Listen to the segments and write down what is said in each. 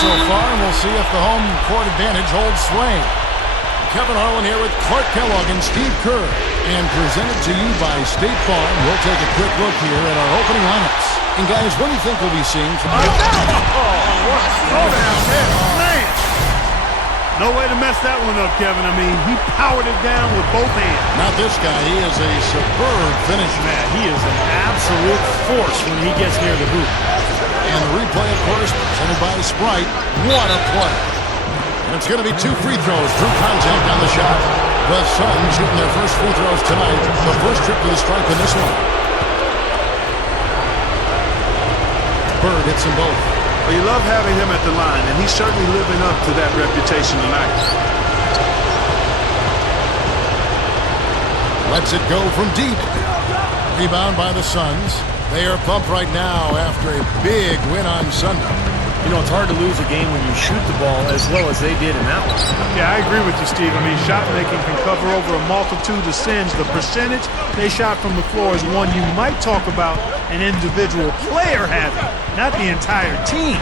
so far, and we'll see if the home court advantage holds sway. Kevin Harlan here with Clark Kellogg and Steve Kerr. And presented to you by State Farm, we'll take a quick look here at our opening lineups. And guys, what do you think we'll be seeing from what a throwdown there, man. No way to mess that one up, Kevin. I mean, he powered it down with both hands. Not this guy. He is a superb finisher. Man, he is an absolute force when he gets near the hoop. And the replay, of course, presented by Sprite. What a play. And it's going to be 2 free throws through contact on the shot. The Suns shooting their first free throws tonight. The first trip to the stripe in this one. Bird hits them both. Well, you love having him at the line, and he's certainly living up to that reputation tonight. Lets it go from deep. Rebound by the Suns. They are pumped right now after a big win on Sunday. You know, it's hard to lose a game when you shoot the ball as well as they did in that one. Yeah, I agree with you, Steve. I mean, shot making can cover over a multitude of sins. The percentage they shot from the floor is one you might talk about an individual player having, not the entire team.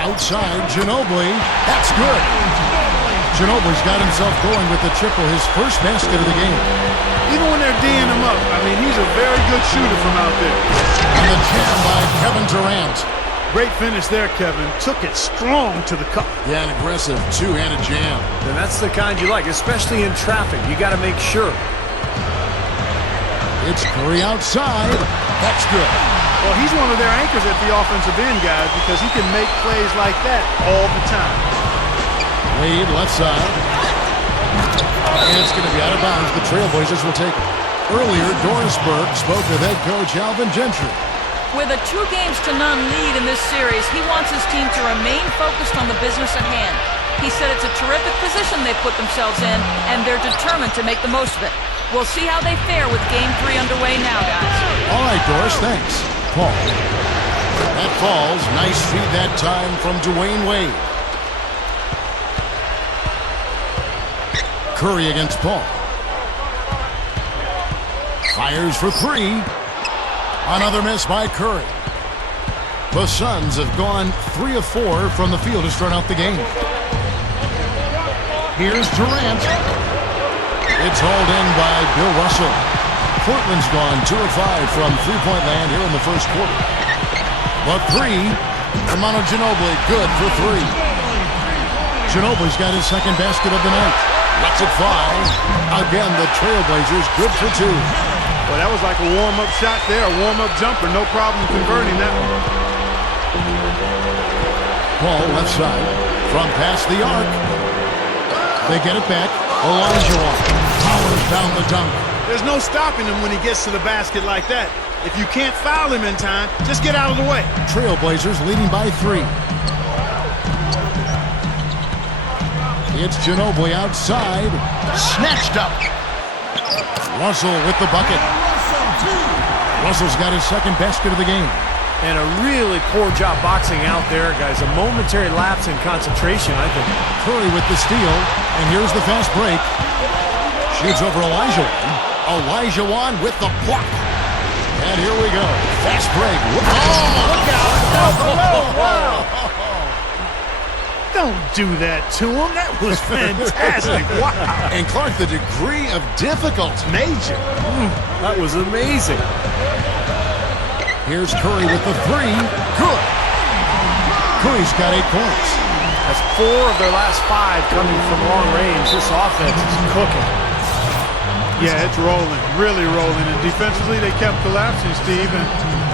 Outside, Ginobili. That's good. Ginobili's got himself going with the triple, his first basket of the game. Even when they're D'ing him up, I mean, he's a very good shooter from out there. And the jam by Kevin Durant. Great finish there, Kevin. Took it strong to the cup. Yeah, an aggressive two-handed jam. And that's the kind you like, especially in traffic. You got to make sure. It's Curry outside. That's good. Well, he's one of their anchors at the offensive end, guys, because he can make plays like that all the time. Wade, left side. And it's going to be out of bounds. The Trailblazers will take it. Earlier, Doris Burke spoke with head coach Alvin Gentry. With a 2-0 lead in this series, he wants his team to remain focused on the business at hand. He said it's a terrific position they've put themselves in, and they're determined to make the most of it. We'll see how they fare with Game 3 underway now, guys. All right, Doris, thanks. Paul. That falls. Nice feed that time from Dwayne Wade. Curry against Paul. Fires for 3. Another miss by Curry. The Suns have gone 3 of 4 from the field to start out the game. Here's Durant. It's hauled in by Bill Russell. Portland's gone 2 of 5 from three-point land here in the first quarter. But 3, Hermano Ginobili, good for 3. Ginobili's got his second basket of the night. Lets it fly. Again, the Trailblazers, good for 2. Well, that was like a warm-up shot there, a warm-up jumper. No problem converting that one. Paul left side from past the arc. They get it back. Olajuwon powers down the dunk. There's no stopping him when he gets to the basket like that. If you can't foul him in time, just get out of the way. Trailblazers leading by 3. It's Ginobili outside. Snatched up. Russell with the bucket. Russell's got his second basket of the game. And a really poor job boxing out there, guys. A momentary lapse in concentration, I think. Curry with the steal. And here's the fast break. Shoots over Olajuwon. Olajuwon with the block. And here we go. Fast break. Oh, look out. Wow. Don't do that to him. That was fantastic. Wow. And Clark, the degree of difficulty. Major. That was amazing. Here's Curry with the 3. Good. Curry's got 8 points. That's 4 of their last 5 coming from long range. This offense is cooking. Yeah, it's rolling, really rolling. And defensively, they kept collapsing, Steve, and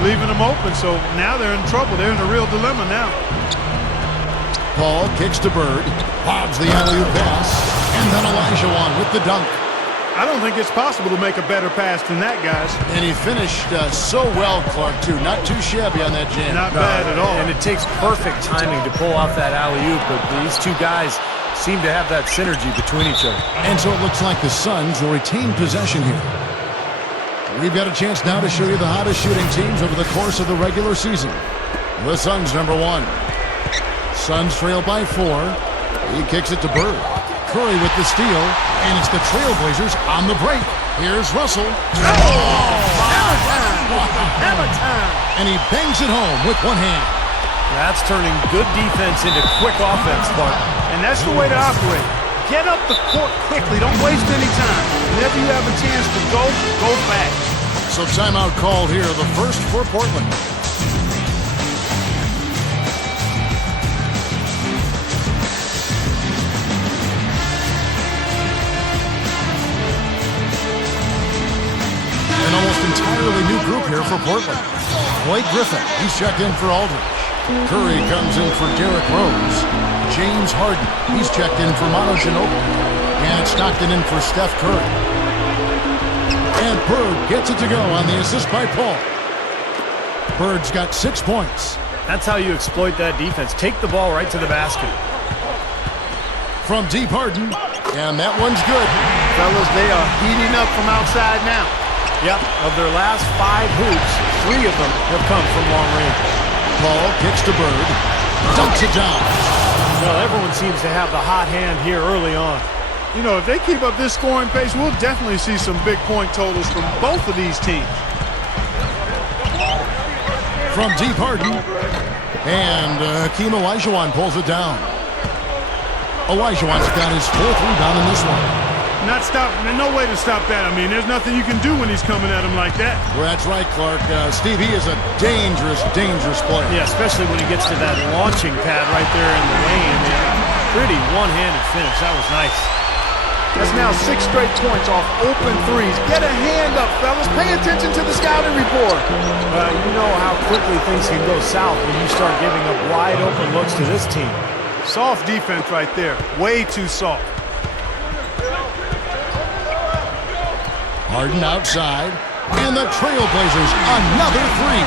leaving them open. So now they're in trouble. They're in a real dilemma now. Paul kicks to Bird, lobs the alley-oop pass, and then Olajuwon with the dunk. I don't think it's possible to make a better pass than that, guys. And he finished so well, Clark, too. Not too shabby on that jam. Not bad at all. And it takes perfect timing to pull off that alley-oop, but these two guys seem to have that synergy between each other. And so it looks like the Suns will retain possession here. We've got a chance now to show you the hottest shooting teams over the course of the regular season. The Suns, number 1. Suns trail by 4. He kicks it to Bird. Curry with the steal, and it's the Trailblazers on the break. Here's Russell. Hammer time! Hammer time! And he bangs it home with one hand. That's turning good defense into quick offense, Bart. And that's the way to operate. Get up the court quickly. Don't waste any time. Whenever you have a chance to go fast. So timeout called here, the first for Portland. An almost entirely new group here for Portland. Blake Griffin, he's checked in for Aldridge. Curry comes in for Derrick Rose. James Harden, he's checked in for Manu Ginobili. And Stockton in for Steph Curry. And Bird gets it to go on the assist by Paul. Bird's got 6 points. That's how you exploit that defense. Take the ball right to the basket. From deep, Harden. And that one's good. Fellas, they are heating up from outside now. Yep, of their last 5 hoops, 3 of them have come from long range. Paul kicks to Bird. Dunks it down. Well, everyone seems to have the hot hand here early on. You know, if they keep up this scoring pace, we'll definitely see some big point totals from both of these teams. From deep, Harden. And Hakeem Olajuwon pulls it down. Olajuwon's got his 4th rebound in this one. There's no way to stop that. I mean, there's nothing you can do when he's coming at him like that. Well, that's right, Clark. Steve, he is a dangerous, dangerous player. Yeah, especially when he gets to that launching pad right there in the lane. Pretty one-handed finish. That was nice. That's now 6 straight points off open threes. Get a hand up, fellas. Pay attention to the scouting report. You know how quickly things can go south when you start giving up wide-open looks to this team. Soft defense right there. Way too soft. Harden outside, and the Trailblazers another 3.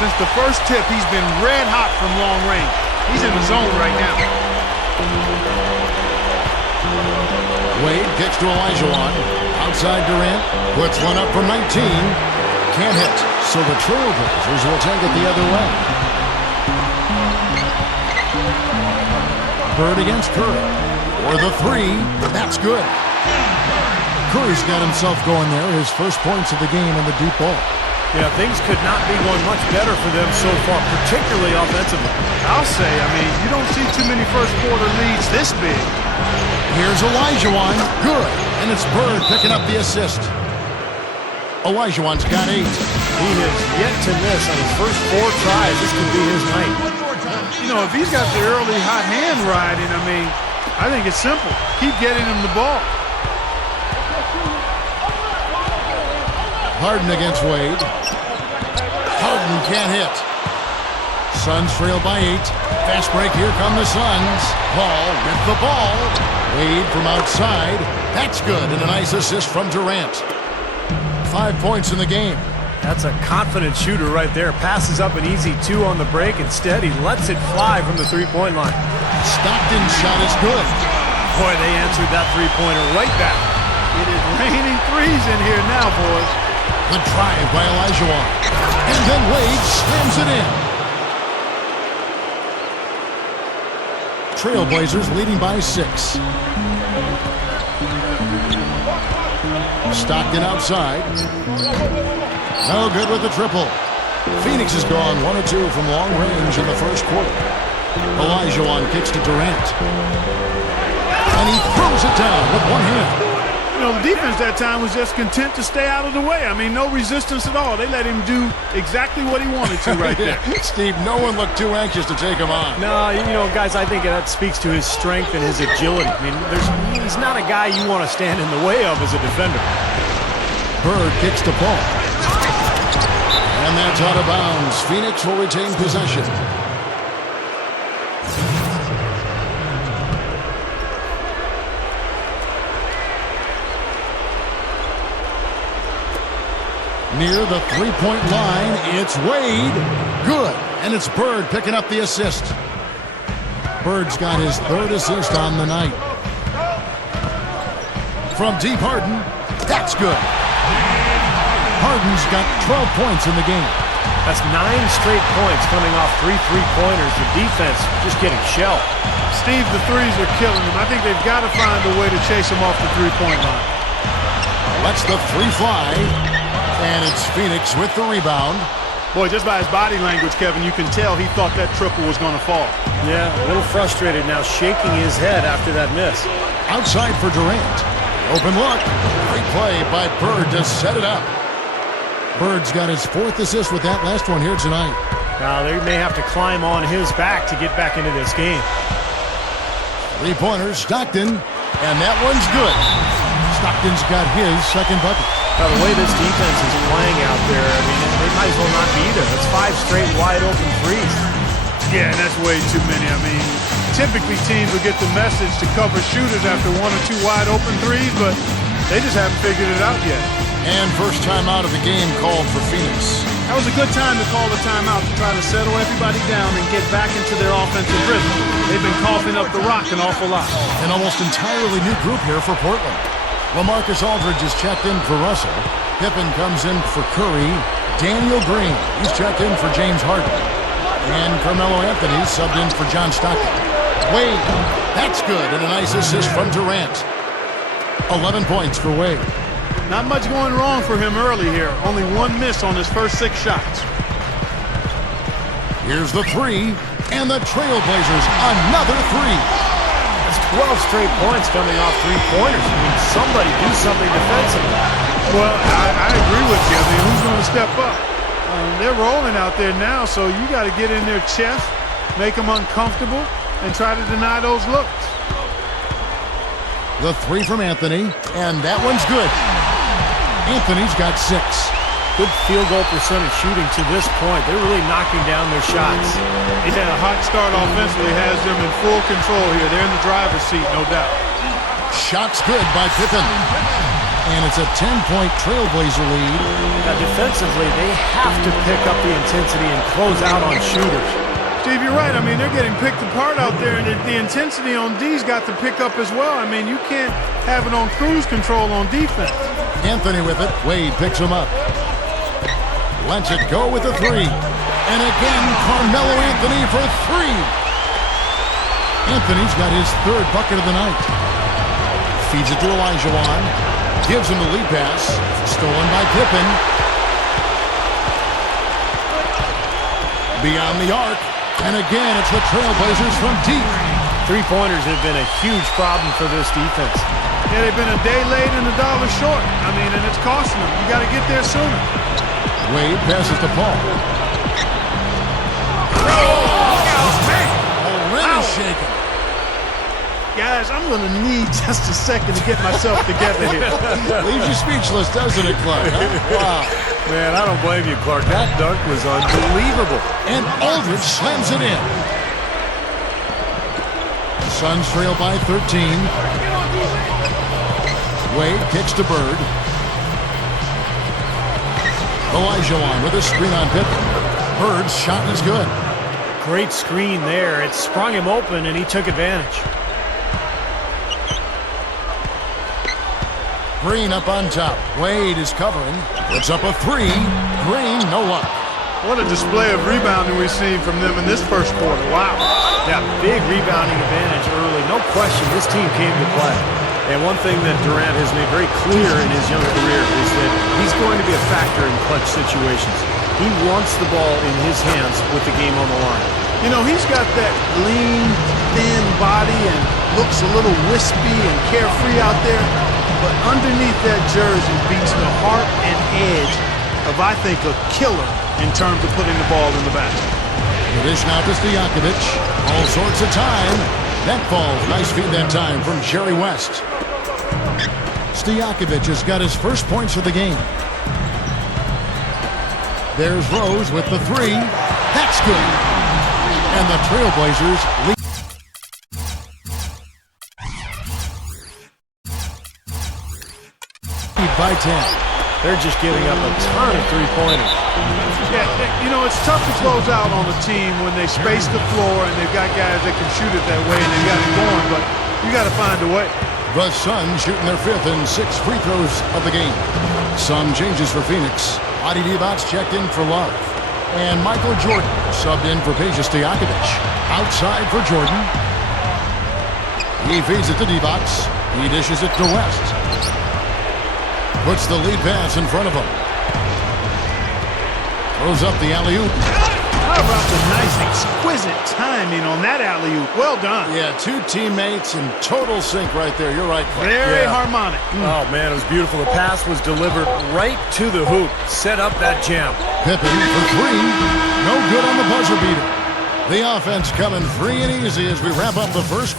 Since the first tip, he's been red hot from long range. He's in the zone right now. Wade kicks to Olajuwon. Outside Durant, puts one up from 19. Can't hit, so the Trailblazers will take it the other way. Bird against Curry. For the 3, that's good. Curry's got himself going there, his first points of the game in the deep ball. Yeah, things could not be going much better for them so far, particularly offensively. I'll say, you don't see too many first quarter leads this big. Here's Olajuwon. Good. And it's Bird picking up the assist. Olajuwon's got 8. He has yet to miss on his first 4 tries. This could be his night. You know, if he's got the early hot hand riding, I think it's simple. Keep getting him the ball. Harden against Wade. Harden can't hit. Suns trail by 8. Fast break, here come the Suns. Paul with the ball. Wade from outside. That's good, and a nice assist from Durant. 5 points in the game. That's a confident shooter right there. Passes up an easy 2 on the break. Instead, he lets it fly from the three-point line. Stockton's shot is good. Boy, they answered that three-pointer right back. It is raining threes in here now, boys. The drive by Olajuwon. And then Wade slams it in. Trailblazers leading by 6. Stockton outside. No good with the triple. Phoenix has gone 1 or 2 from long range in the first quarter. Olajuwon kicks to Durant. And he throws it down with one hand. You know, the defense that time was just content to stay out of the way. No resistance at all. They let him do exactly what he wanted to right there. Steve, no one looked too anxious to take him on. No, guys, I think that speaks to his strength and his agility. He's not a guy you want to stand in the way of as a defender. Bird kicks to Paul. And that's out of bounds. Phoenix will retain possession. Near the three-point line, it's Wade. Good. And it's Bird picking up the assist. Bird's got his 3rd assist on the night. From deep, Harden. That's good. Harden's got 12 points in the game. That's 9 straight points coming off 3 three-pointers. The defense just getting shelled. Steve, the threes are killing them. I think they've got to find a way to chase him off the three-point line. Lets the 3 fly. And it's Phoenix with the rebound. Boy, just by his body language, Kevin, you can tell he thought that triple was going to fall. Yeah, a little frustrated now, shaking his head after that miss. Outside for Durant. Open look. Great play by Bird to set it up. Bird's got his 4th assist with that last one here tonight. Now, they may have to climb on his back to get back into this game. 3-pointer, Stockton, and that one's good. Stockton's got his 2nd bucket. Now, the way this defense is playing out there, I mean, they might as well not be there. That's 5 straight wide-open threes. Yeah, and that's way too many. I mean, typically teams will get the message to cover shooters after 1 or 2 wide-open threes, but they just haven't figured it out yet. And first time out of the game called for Phoenix. That was a good time to call the timeout to try to settle everybody down and get back into their offensive rhythm. They've been coughing up the rock an awful lot. An almost entirely new group here for Portland. LaMarcus Aldridge is checked in for Russell. Pippen comes in for Curry. Daniel Green, he's checked in for James Harden. And Carmelo Anthony subbed in for John Stockton. Wade, that's good, and a nice assist from Durant. 11 points for Wade. Not much going wrong for him early here. Only 1 miss on his first 6 shots. Here's the 3, and the Trailblazers another 3. That's 12 straight points coming off 3-pointers. I mean, somebody do something defensively. Well, I agree with you. I mean, who's going to step up? They're rolling out there now, so you got to get in their chest, make them uncomfortable, and try to deny those looks. The 3 from Anthony, and that one's good. Anthony's got 6. Good field goal percentage shooting to this point. They're really knocking down their shots. He's had a hot start offensively, has them in full control here. They're in the driver's seat, no doubt. Shot's good by Pippen. And it's a 10-point Trailblazer lead. Now, defensively, they have to pick up the intensity and close out on shooters. Steve, you're right. I mean, they're getting picked apart out there, and the intensity on D's got to pick up as well. I mean, you can't have it on cruise control on defense. Anthony with it. Wade picks him up. Lets it go with the 3. And again, Carmelo Anthony for 3. Anthony's got his 3rd bucket of the night. Feeds it to Olajuwon. Gives him the lead pass. Stolen by Pippen. Beyond the arc. And again, it's the Trailblazers from deep. 3-pointers have been a huge problem for this defense. Yeah, they've been a day late and $1 short. I mean, and it's costing them. You got to get there sooner. Wade passes to Paul. Already shaken. Guys, I'm going to need just a second to get myself together here. Leaves you speechless, doesn't it, Clark? Huh? Wow. Man, I don't blame you, Clark. That dunk was unbelievable. And Aldridge slams it in. Suns trail by 13. Wade kicks to Bird. Olajuwon with a screen on Pippen. Bird's shot is good. Great screen there. It sprung him open, and he took advantage. Green up on top. Wade is covering. Puts up a 3. Green, no luck. What a display of rebounding we've seen from them in this first quarter. Wow. Yeah, big rebounding advantage early. No question, this team came to play. And one thing that Durant has made very clear in his young career is that he's going to be a factor in clutch situations. He wants the ball in his hands with the game on the line. You know, he's got that lean, thin body and looks a little wispy and carefree out there. But underneath that jersey beats the heart and edge of, I think, a killer in terms of putting the ball in the basket. The dish now to Stojakovic. All sorts of time. That falls. Nice feed that time from Jerry West. Stojakovic has got his first points of the game. There's Rose with the 3. That's good. And the Trailblazers lead by 10. They're just giving up a ton of 3-pointers. Yeah, you know, it's tough to close out on a team when they space the floor and they've got guys that can shoot it that way and they got it going, but you got to find a way. The Suns shooting their 5th and 6th free throws of the game. Some changes for Phoenix. Adi Divac checked in for Love. And Michael Jordan subbed in for Peja Stojakovic. Outside for Jordan. He feeds it to Divac. He dishes it to West. Puts the lead pass in front of him. Throws up the alley-oop. How about the nice, exquisite timing on that alley-oop? Well done. Yeah, two teammates in total sync right there. You're right, Clark. Very harmonic. Oh, man, it was beautiful. The pass was delivered right to the hoop. Set up that jam. Pippen for three. No good on the buzzer beater. The offense coming free and easy as we wrap up the first.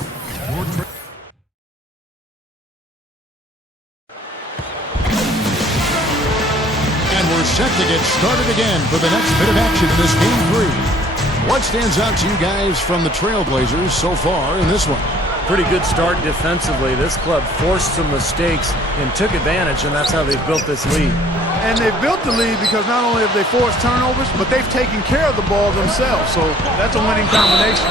And we're set to get started again for the next bit of action in this game 3. What stands out to you guys from the Trailblazers so far in this one? Pretty good start defensively. This club forced some mistakes and took advantage, and that's how they've built this lead. And they've built the lead because not only have they forced turnovers, but they've taken care of the ball themselves. So that's a winning combination.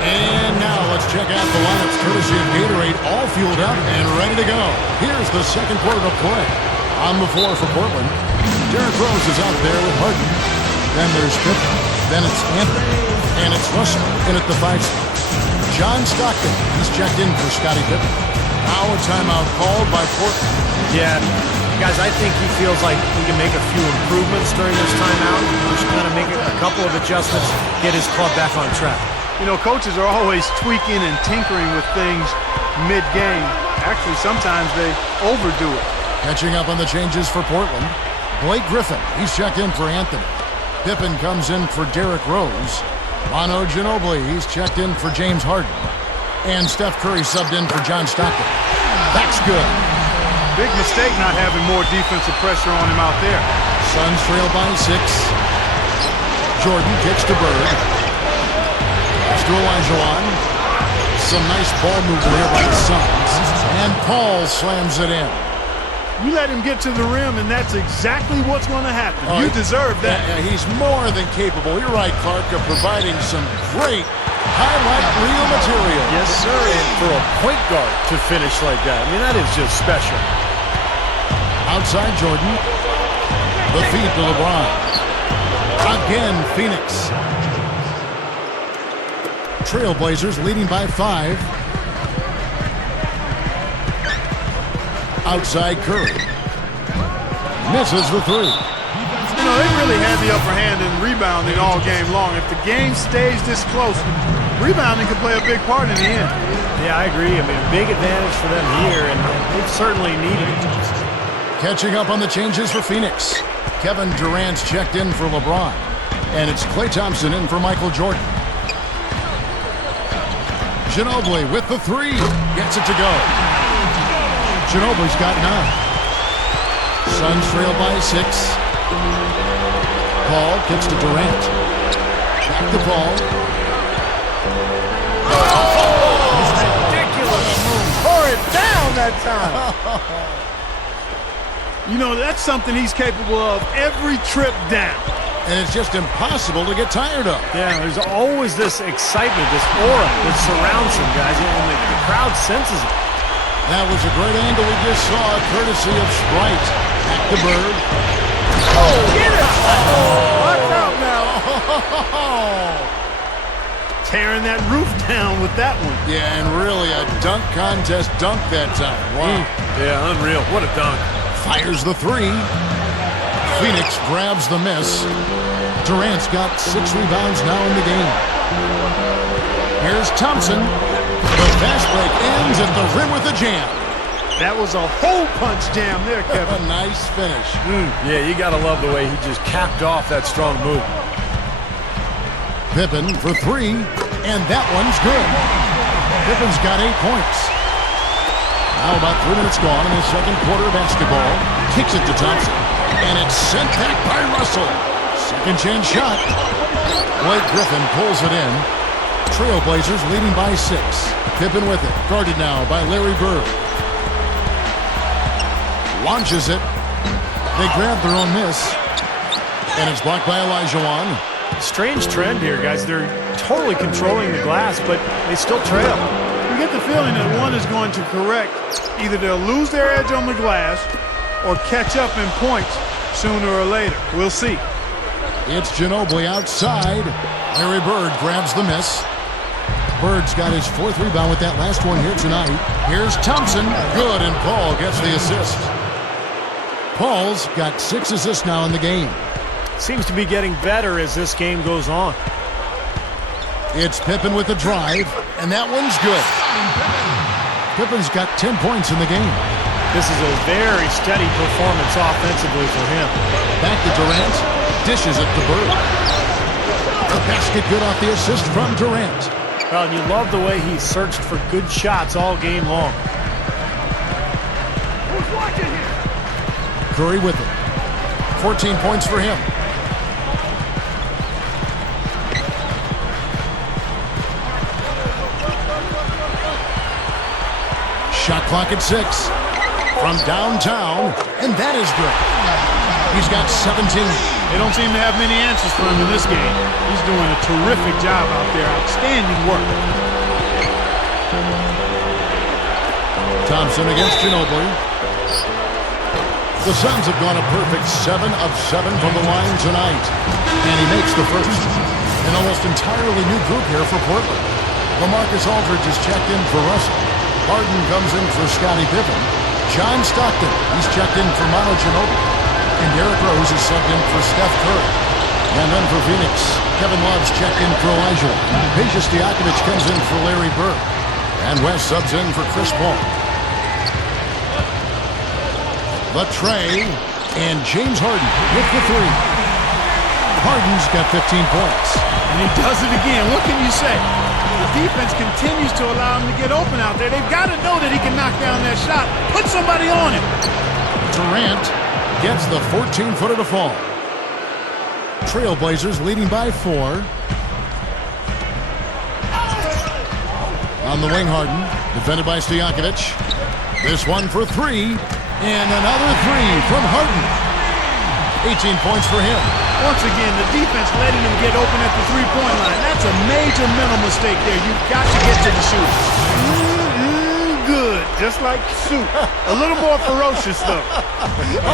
And now let's check out the lineups courtesy of Gatorade, all fueled up and ready to go. Here's the second quarter of play. On the floor for Portland, Derrick Rose is out there with Harden. Then there's Pippen. Then it's Anthony. And it's Russell in at the 5 spot. John Stockton, he's checked in for Scottie Pippen. Now a timeout called by Portland. Yeah, guys, I think he feels like he can make a few improvements during this timeout. Just kind of make a couple of adjustments, get his club back on track. You know, coaches are always tweaking and tinkering with things mid-game. Actually, sometimes they overdo it. Catching up on the changes for Portland. Blake Griffin, he's checked in for Anthony. Pippen comes in for Derrick Rose. Manu Ginobili, he's checked in for James Harden. And Steph Curry subbed in for John Stockton. That's good. Big mistake not having more defensive pressure on him out there. Suns trail by 6. Jordan kicks to Bird. Pass to Olajuwon. Some nice ball movement here by the Suns. And Paul slams it in. You let him get to the rim, and that's exactly what's going to happen. You deserve that. Yeah, he's more than capable. You're right, Clark, of providing some great highlight reel material. Yes, sir. And for a point guard to finish like that, I mean, that is just special. Outside Jordan. The feed to LeBron. Again, Phoenix. Trailblazers leading by 5. Outside Curry. Misses the 3. You know, they really had the upper hand in rebounding all game long. If the game stays this close, rebounding could play a big part in the end. Yeah, I agree. I mean, a big advantage for them here, and they've certainly needed it. Catching up on the changes for Phoenix. Kevin Durant's checked in for LeBron. And it's Klay Thompson in for Michael Jordan. Ginobili with the 3. Gets it to go. Ginobili's got 9. Suns trail by 6. Paul kicks to Durant. Back to Paul. It's ridiculous. Pour it down that time. You know, that's something he's capable of every trip down. And it's just impossible to get tired of. Yeah, there's always this excitement, this aura that surrounds him, guys, and the crowd senses it. That was a great angle we just saw, courtesy of Sprite. Back to Bird. Oh, get it! Watch out now. Tearing that roof down with that one. Yeah, and really a dunk contest dunk that time. Wow. Yeah, unreal. What a dunk. Fires the 3. Phoenix grabs the miss. Durant's got 6 rebounds now in the game. Here's Thompson. The fast break ends at the rim with a jam. That was a hole punch jam there, Kevin. A nice finish. Yeah, you got to love the way he just capped off that strong move. Pippen for 3, and that one's good. Pippen's got 8 points. Now about 3 minutes gone in the second quarter of basketball. Kicks it to Thompson, and it's sent back by Russell. Second chance shot. Blake Griffin pulls it in. Trailblazers leading by 6. Pippen with it. Guarded now by Larry Bird. Launches it. They grab their own miss. And it's blocked by Olajuwon. Strange trend here, guys. They're totally controlling the glass, but they still trail. You get the feeling that one is going to correct. Either they'll lose their edge on the glass or catch up in points sooner or later. We'll see. It's Ginobili outside. Larry Bird grabs the miss. Bird's got his 4th rebound with that last one here tonight. Here's Thompson. Good, and Paul gets the assist. Paul's got 6 assists now in the game. Seems to be getting better as this game goes on. It's Pippen with the drive, and that one's good. Pippen's got 10 points in the game. This is a very steady performance offensively for him. Back to Durant. Dishes it to Bird. The basket good off the assist from Durant. Well, and you love the way he searched for good shots all game long. Curry with it. 14 points for him. Shot clock at 6. From downtown, and that is good. He's got 17. They don't seem to have many answers for him in this game. He's doing a terrific job out there. Outstanding work. Thompson against Ginobili. The Suns have gone a perfect 7 of 7 from the line tonight. And he makes the first. An almost entirely new group here for Portland. LaMarcus Aldridge is checked in for Russell. Harden comes in for Scottie Pippen. John Stockton, he's checked in for Manu Ginobili. And Derrick Rose is subbed in for Steph Curry. And then for Phoenix, Kevin Love's checked in for Elijah. Peja Stojakovic comes in for Larry Bird. And West subs in for Chris Paul. The tray, and James Harden with the 3. Harden's got 15 points. And he does it again. What can you say? The defense continues to allow him to get open out there. They've got to know that he can knock down that shot. Put somebody on him. Durant gets the 14-footer to fall. Trailblazers leading by 4. On the wing, Harden, defended by Stojakovic. This one for 3, and another 3 from Harden. 18 points for him. Once again, the defense letting him get open at the three-point line. That's a major mental mistake there. You've got to get to the shooter. Good, just like soup. A little more ferocious, though.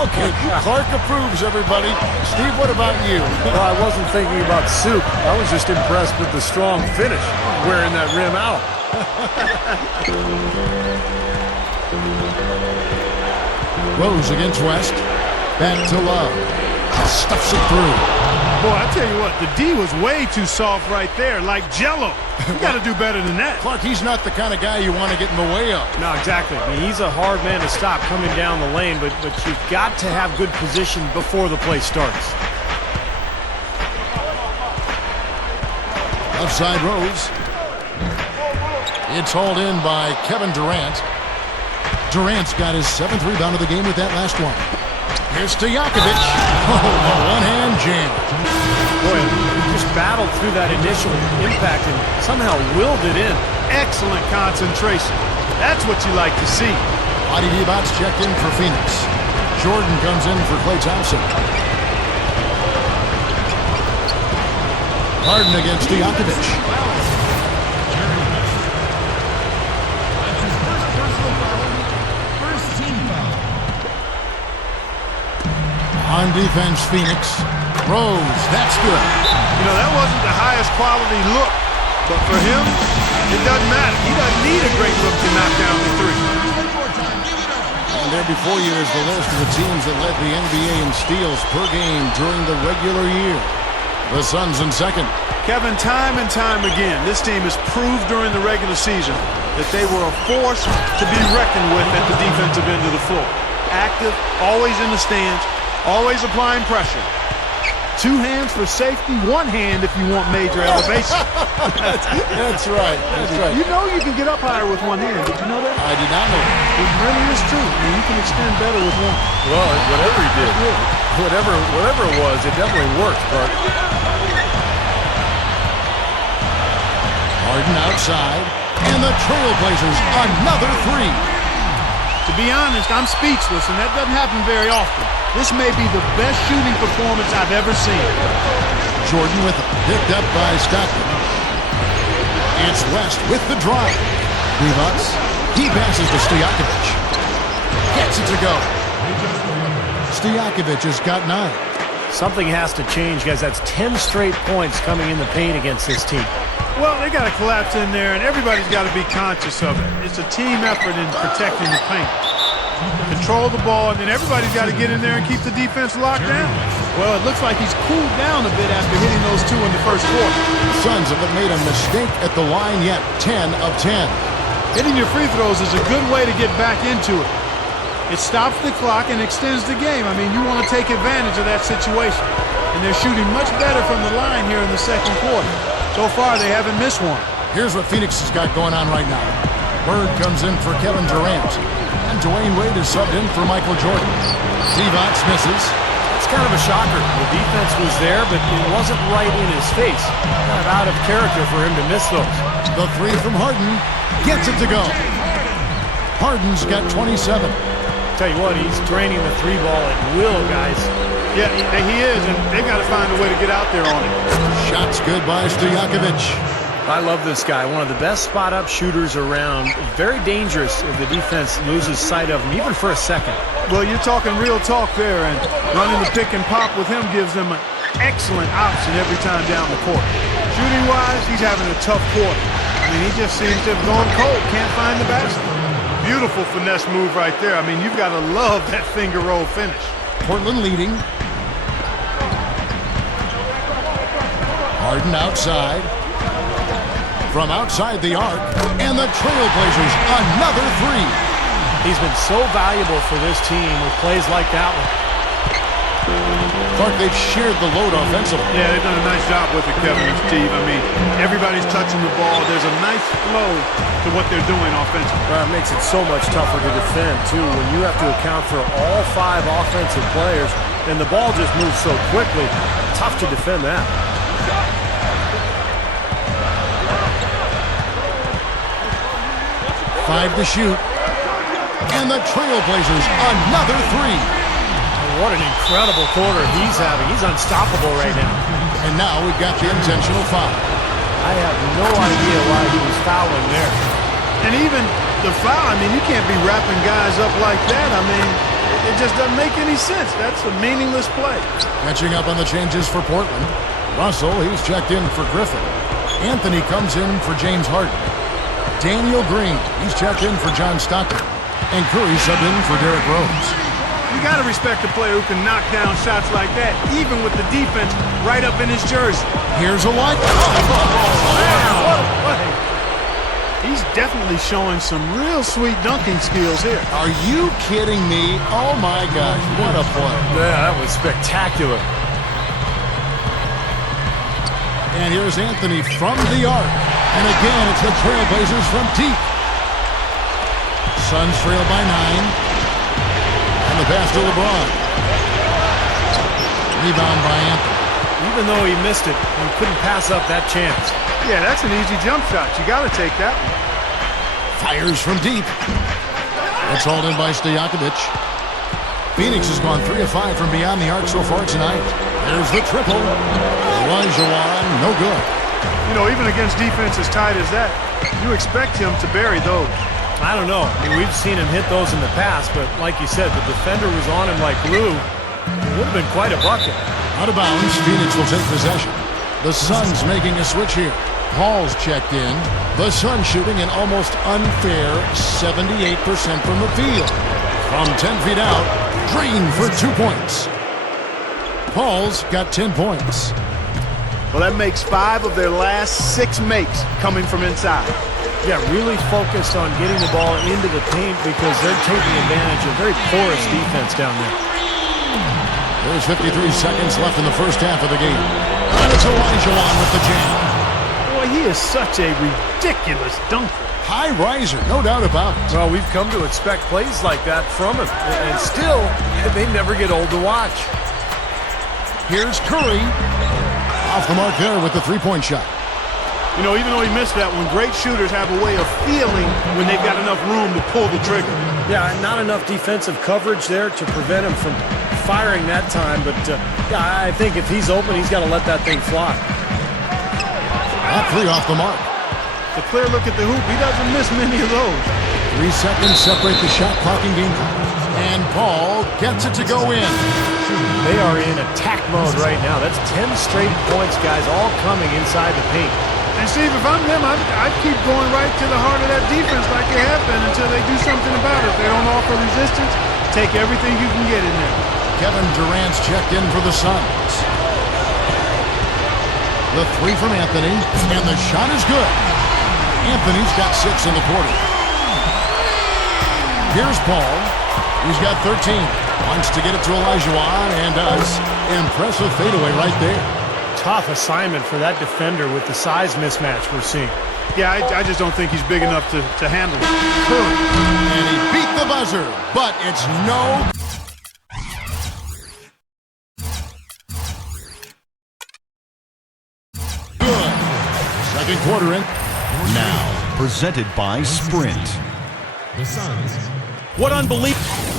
Okay, Clark approves, everybody. Steve, what about you? Well, I wasn't thinking about soup. I was just impressed with the strong finish, wearing that rim out. Rose against West. Back to Love. Stuffs it through. Boy, I tell you what, the D was way too soft right there, like Jell-O. You got to do better than that. Clark, he's not the kind of guy you want to get in the way of. No, exactly. I mean, he's a hard man to stop coming down the lane, but you've got to have good position before the play starts. Outside Rose. It's hauled in by Kevin Durant. Durant's got his 7th rebound of the game with that last one. Here's Stojakovic. Oh, the one-hand jam. Boy, he just battled through that initial impact and somehow willed it in. Excellent concentration. That's what you like to see. Adi Diabat's checked in for Phoenix. Jordan comes in for Klay Thompson. Harden against Stojakovic. On defense, Phoenix. Rose, that's good. You know, that wasn't the highest quality look, but for him, it doesn't matter. He doesn't need a great look to knock down the 3. And there before you is the list of the teams that led the NBA in steals per game during the regular year. The Suns in second. Kevin, time and time again, this team has proved during the regular season that they were a force to be reckoned with at the defensive end of the floor. Active, always in the stands, always applying pressure. 2 hands for safety, 1 hand if you want major elevation. That's right. That's right. You know you can get up higher with 1 hand. Did you know that? I did not know that. It really is true. I mean, you can extend better with 1. Well, whatever he did, whatever it was, it definitely worked, but Harden outside, and the Trailblazers another 3. To be honest, I'm speechless, and that doesn't happen very often. This may be the best shooting performance I've ever seen. Jordan with it, picked up by Stockton. It's West with the drive. Divac, he passes to Stojakovic. Gets it to go. Stojakovic has got 9. something has to change, guys. That's 10 straight points coming in the paint against this team. Well, they got to collapse in there, and everybody's got to be conscious of it. It's a team effort in protecting the paint. Control the ball, and then everybody's got to get in there and keep the defense locked down. Well, it looks like he's cooled down a bit after hitting those two in the first quarter. The Suns haven't made a mistake at the line yet. 10 of 10. Hitting your free throws is a good way to get back into it. It stops the clock and extends the game. I mean, you want to take advantage of that situation. And they're shooting much better from the line here in the second quarter. So far, they haven't missed one. Here's what Phoenix has got going on right now. Bird comes in for Kevin Durant. And Dwayne Wade is subbed in for Michael Jordan. Divac misses. It's kind of a shocker. The defense was there, but it wasn't right in his face. Kind of out of character for him to miss those. The three from Harden gets it to go. Harden's got 27. Tell you what, he's draining the three ball at will, guys. Yeah, he is, and they've got to find a way to get out there on it. Shots good by Stojakovic. I love this guy. One of the best spot-up shooters around. Very dangerous if the defense loses sight of him, even for a second. Well, you're talking real talk there, and running the pick and pop with him gives them an excellent option every time down the court. Shooting-wise, he's having a tough quarter. I mean, he just seems to have gone cold. Can't find the basket. Beautiful finesse move right there. I mean, you've got to love that finger roll finish. Portland leading. Harden outside. From outside the arc. And the Trailblazers, another three. He's been so valuable for this team with plays like that one. Clark, they've shared the load offensively. Yeah, they've done a nice job with it, Kevin and Steve. I mean, everybody's touching the ball. There's a nice flow to what they're doing offensively. Well, it makes it so much tougher to defend, too, when you have to account for all five offensive players, and the ball just moves so quickly. Tough to defend that. 5 to shoot. And the Trailblazers, another three. What an incredible quarter he's having. He's unstoppable right now. And now we've got the intentional foul. I have no idea why he was fouling there. And even the foul, I mean, you can't be wrapping guys up like that. I mean, it just doesn't make any sense. That's a meaningless play. Catching up on the changes for Portland. Russell, he's checked in for Griffin. Anthony comes in for James Harden. Daniel Green, he's checked in for John Stockton. And Curry subbed in for Derrick Rose. You got to respect a player who can knock down shots like that, even with the defense right up in his jersey. Here's a like. What a play. He's definitely showing some real sweet dunking skills here. Are you kidding me? Oh, my gosh. What a play. Yeah, that was spectacular. And here's Anthony from the arc. And again, it's the Trailblazers from deep. Suns trail by 9. And the pass to LeBron. Rebound by Anthony. Even though he missed it, he couldn't pass up that chance. Yeah, that's an easy jump shot. You got to take that one. Fires from deep. It's hauled in by Stojakovic. Phoenix has gone 3 of 5 from beyond the arc so far tonight. There's the triple. Olajuwon, no good. You know, even against defense as tight as that, you expect him to bury those. I don't know. I mean, we've seen him hit those in the past, but like you said, the defender was on him like glue. It would have been quite a bucket. Out of bounds, Phoenix will take possession. The Suns making a switch here. Paul's checked in. The Suns shooting an almost unfair 78% from the field. From 10 feet out, Green for 2 points. Paul's got 10 points. Well, that makes 5 of their last 6 makes coming from inside. Yeah, really focused on getting the ball into the paint because they're taking advantage of very porous defense down there. There's 53 seconds left in the first half of the game. And it's Olajuwon with the jam. Boy, he is such a ridiculous dunker. High riser, no doubt about it. Well, we've come to expect plays like that from him, and still, they never get old to watch. Here's Curry. Off the mark there with the three-point shot. You know, even though he missed that one, great shooters have a way of feeling when they've got enough room to pull the trigger. Yeah, not enough defensive coverage there to prevent him from firing that time, but yeah, I think if he's open, he's got to let that thing fly. That 3 off the mark. A clear look at the hoop. He doesn't miss many of those. 3 seconds separate the shot clock and game clock. And Paul gets it to go in. They are in attack mode right now. That's 10 straight points, guys, all coming inside the paint. And Steve, if I'm them, I'd keep going right to the heart of that defense like they have been until they do something about it. If they don't offer resistance, Take everything you can get in there. Kevin Durant's checked in for the Suns. The three from Anthony, and the shot is good. Anthony's got 6 in the quarter. Here's Paul. He's got 13. Wants to get it to Olajuwon, and does. Impressive fadeaway right there. Tough assignment for that defender with the size mismatch we're seeing. Yeah, I just don't think he's big enough to handle it. Curry, and he beat the buzzer, but it's no. Good. Second quarter in. Now, presented by Sprint. The Suns. What unbelievable.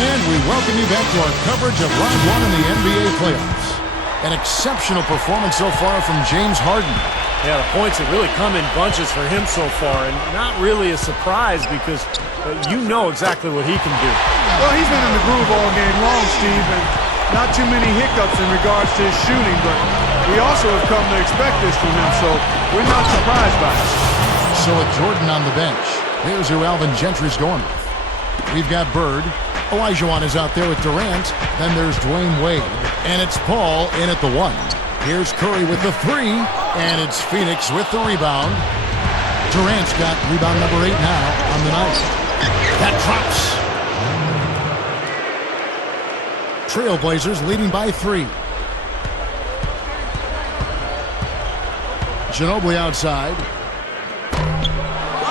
And we welcome you back to our coverage of Round 1 in the NBA playoffs. An exceptional performance so far from James Harden. Yeah, the points have really come in bunches for him so far, and not really a surprise because you know exactly what he can do. Well, he's been in the groove all game long, Steve, and not too many hiccups in regards to his shooting, but we also have come to expect this from him, so we're not surprised by it. So with Jordan on the bench, here's who Alvin Gentry's going with. We've got Bird. Olajuwon is out there with Durant. Then there's Dwayne Wade. And it's Paul in at the 1. Here's Curry with the 3. And it's Phoenix with the rebound. Durant's got rebound number 8 now on the night. That drops. Trailblazers leading by 3. Ginobili outside.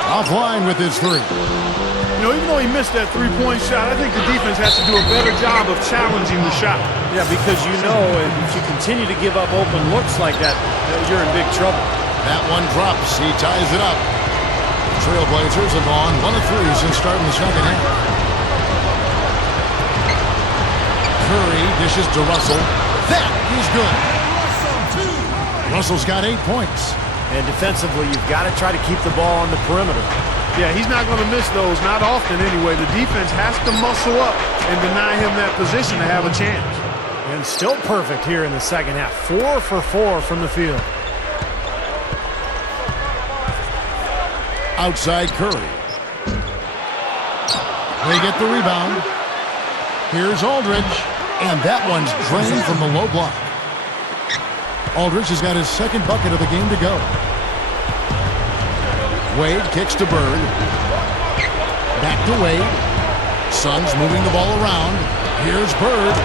Offline with his 3. You know, even though he missed that three-point shot, I think the defense has to do a better job of challenging the shot. Yeah, because you know if you continue to give up open looks like that, you're in big trouble. That one drops. He ties it up. Trailblazers have gone 1 of 3 since starting the second half. Curry dishes to Russell. That is good. Russell's got 8 points. And defensively, you've got to try to keep the ball on the perimeter. Yeah, he's not going to miss those, not often anyway. The defense has to muscle up and deny him that position to have a chance. And still perfect here in the second half. 4 for 4 from the field. Outside Curry. They get the rebound. Here's Aldridge. And that one's drained from the low block. Aldridge has got his second bucket of the game to go. Wade kicks to Bird. Back to Wade. Suns moving the ball around. Here's Bird.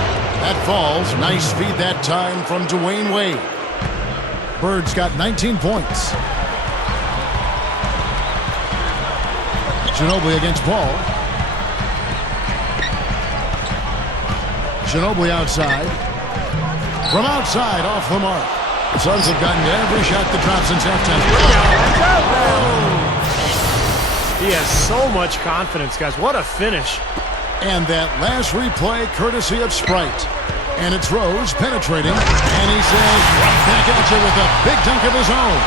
That falls. Nice feed that time from Dwayne Wade. Bird's got 19 points. Ginobili against Paul. Ginobili outside. From outside, off the mark. The Suns have gotten every shot that dropped since halftime. He has so much confidence, guys. What a finish. And that last replay courtesy of Sprite. And it's Rose penetrating. And he says, right back at you with a big dunk of his own.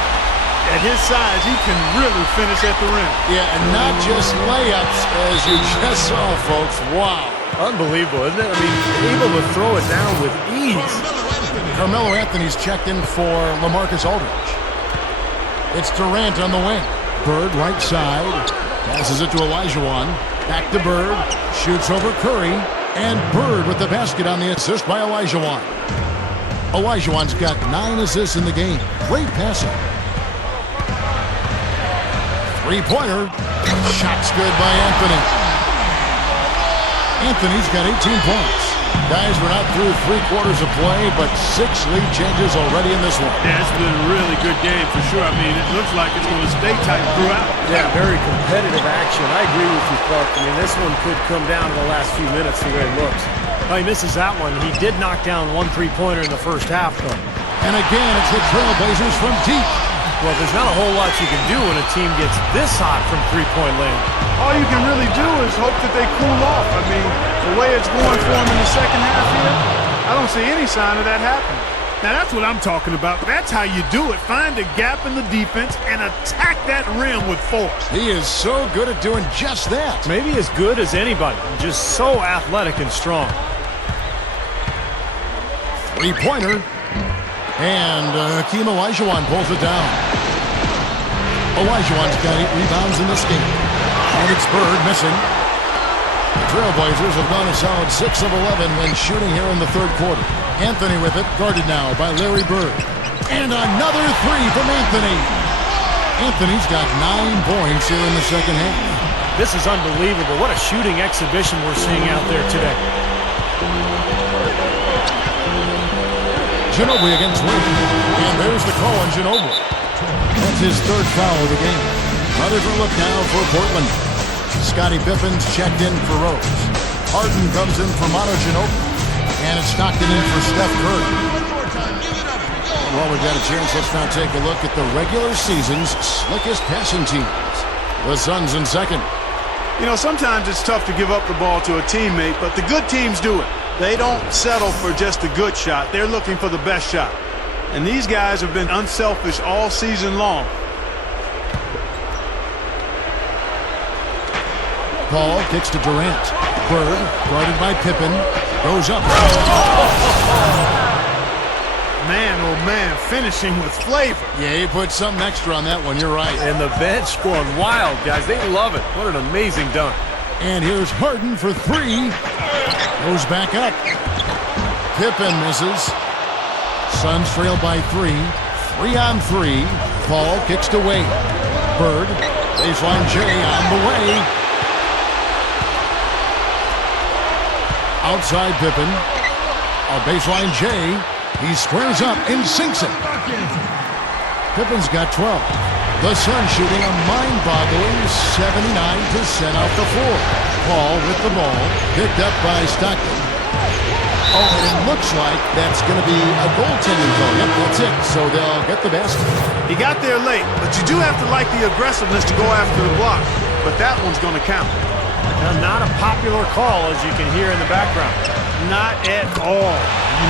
At his size, he can really finish at the rim. Yeah, and not just layups, as you just saw, folks. Wow. Unbelievable, isn't it? I mean, able to throw it down with ease. Carmelo Anthony's checked in for LaMarcus Aldridge. It's Durant on the wing. Bird right side. Passes it to Olajuwon. Back to Bird. Shoots over Curry. And Bird with the basket on the assist by Olajuwon. Olajuwon's got 9 assists in the game. Great passing. Three-pointer. Shot's good by Anthony. Anthony's got 18 points. Guys, we're not through 3 quarters of play, but 6 lead changes already in this one. Yeah, it's been a really good game for sure. I mean, it looks like it's going to stay tight throughout. Yeah, very competitive action. I agree with you, Clark. I mean, this one could come down to the last few minutes the way it looks. Oh, he misses that one. He did knock down 1 3-pointer in the first half, though. And again, it's the Trailblazers from deep. Well, there's not a whole lot you can do when a team gets this hot from 3-point land. All you can really do is hope that they cool off. I mean, the way it's going for them in the second half here, I don't see any sign of that happening. Now, that's what I'm talking about. That's how you do it. Find a gap in the defense and attack that rim with force. He is so good at doing just that. Maybe as good as anybody. Just so athletic and strong. Three-pointer. And Hakeem Olajuwon pulls it down. Olajuwon's got 8 rebounds in this game. And it's Bird missing. The Trailblazers have gone a solid 6 of 11 when shooting here in the third quarter. Anthony with it, guarded now by Larry Bird. And another 3 from Anthony. Anthony's got 9 points here in the second half. This is unbelievable. What a shooting exhibition we're seeing out there today. Ginobili against Wade. And there's the call on Ginobili. That's his 3rd foul of the game. Another look now for Portland. Scottie Pippen's checked in for Rose. Harden comes in for Manu Ginobili. And it's Stockton in for Steph Curry. Well, we've got a chance. Let's now take a look at the regular season's slickest passing teams. The Suns in second. You know, sometimes it's tough to give up the ball to a teammate, but the good teams do it. They don't settle for just a good shot. They're looking for the best shot. And these guys have been unselfish all season long. Paul kicks to Durant. Bird, guarded by Pippen, goes up. Man, oh man, finishing with flavor. Yeah, he put something extra on that one. You're right. And the bench going wild, guys. They love it. What an amazing dunk. And here's Harden for 3. Goes back up. Pippen misses. Suns trail by 3. 3 on 3. Paul kicks to Wade. Bird. Baseline J on the way. Outside Pippen. A baseline J. He squares up and sinks it. Pippen's got 12. The Suns shooting a mind-boggling 79% off the floor. Paul with the ball, picked up by Stockton. Oh, and it looks like that's going to be a goaltending call. Yep, that's it. So they'll get the basket. He got there late, but you do have to like the aggressiveness to go after the block. But that one's going to count. Now, not a popular call, as you can hear in the background. Not at all.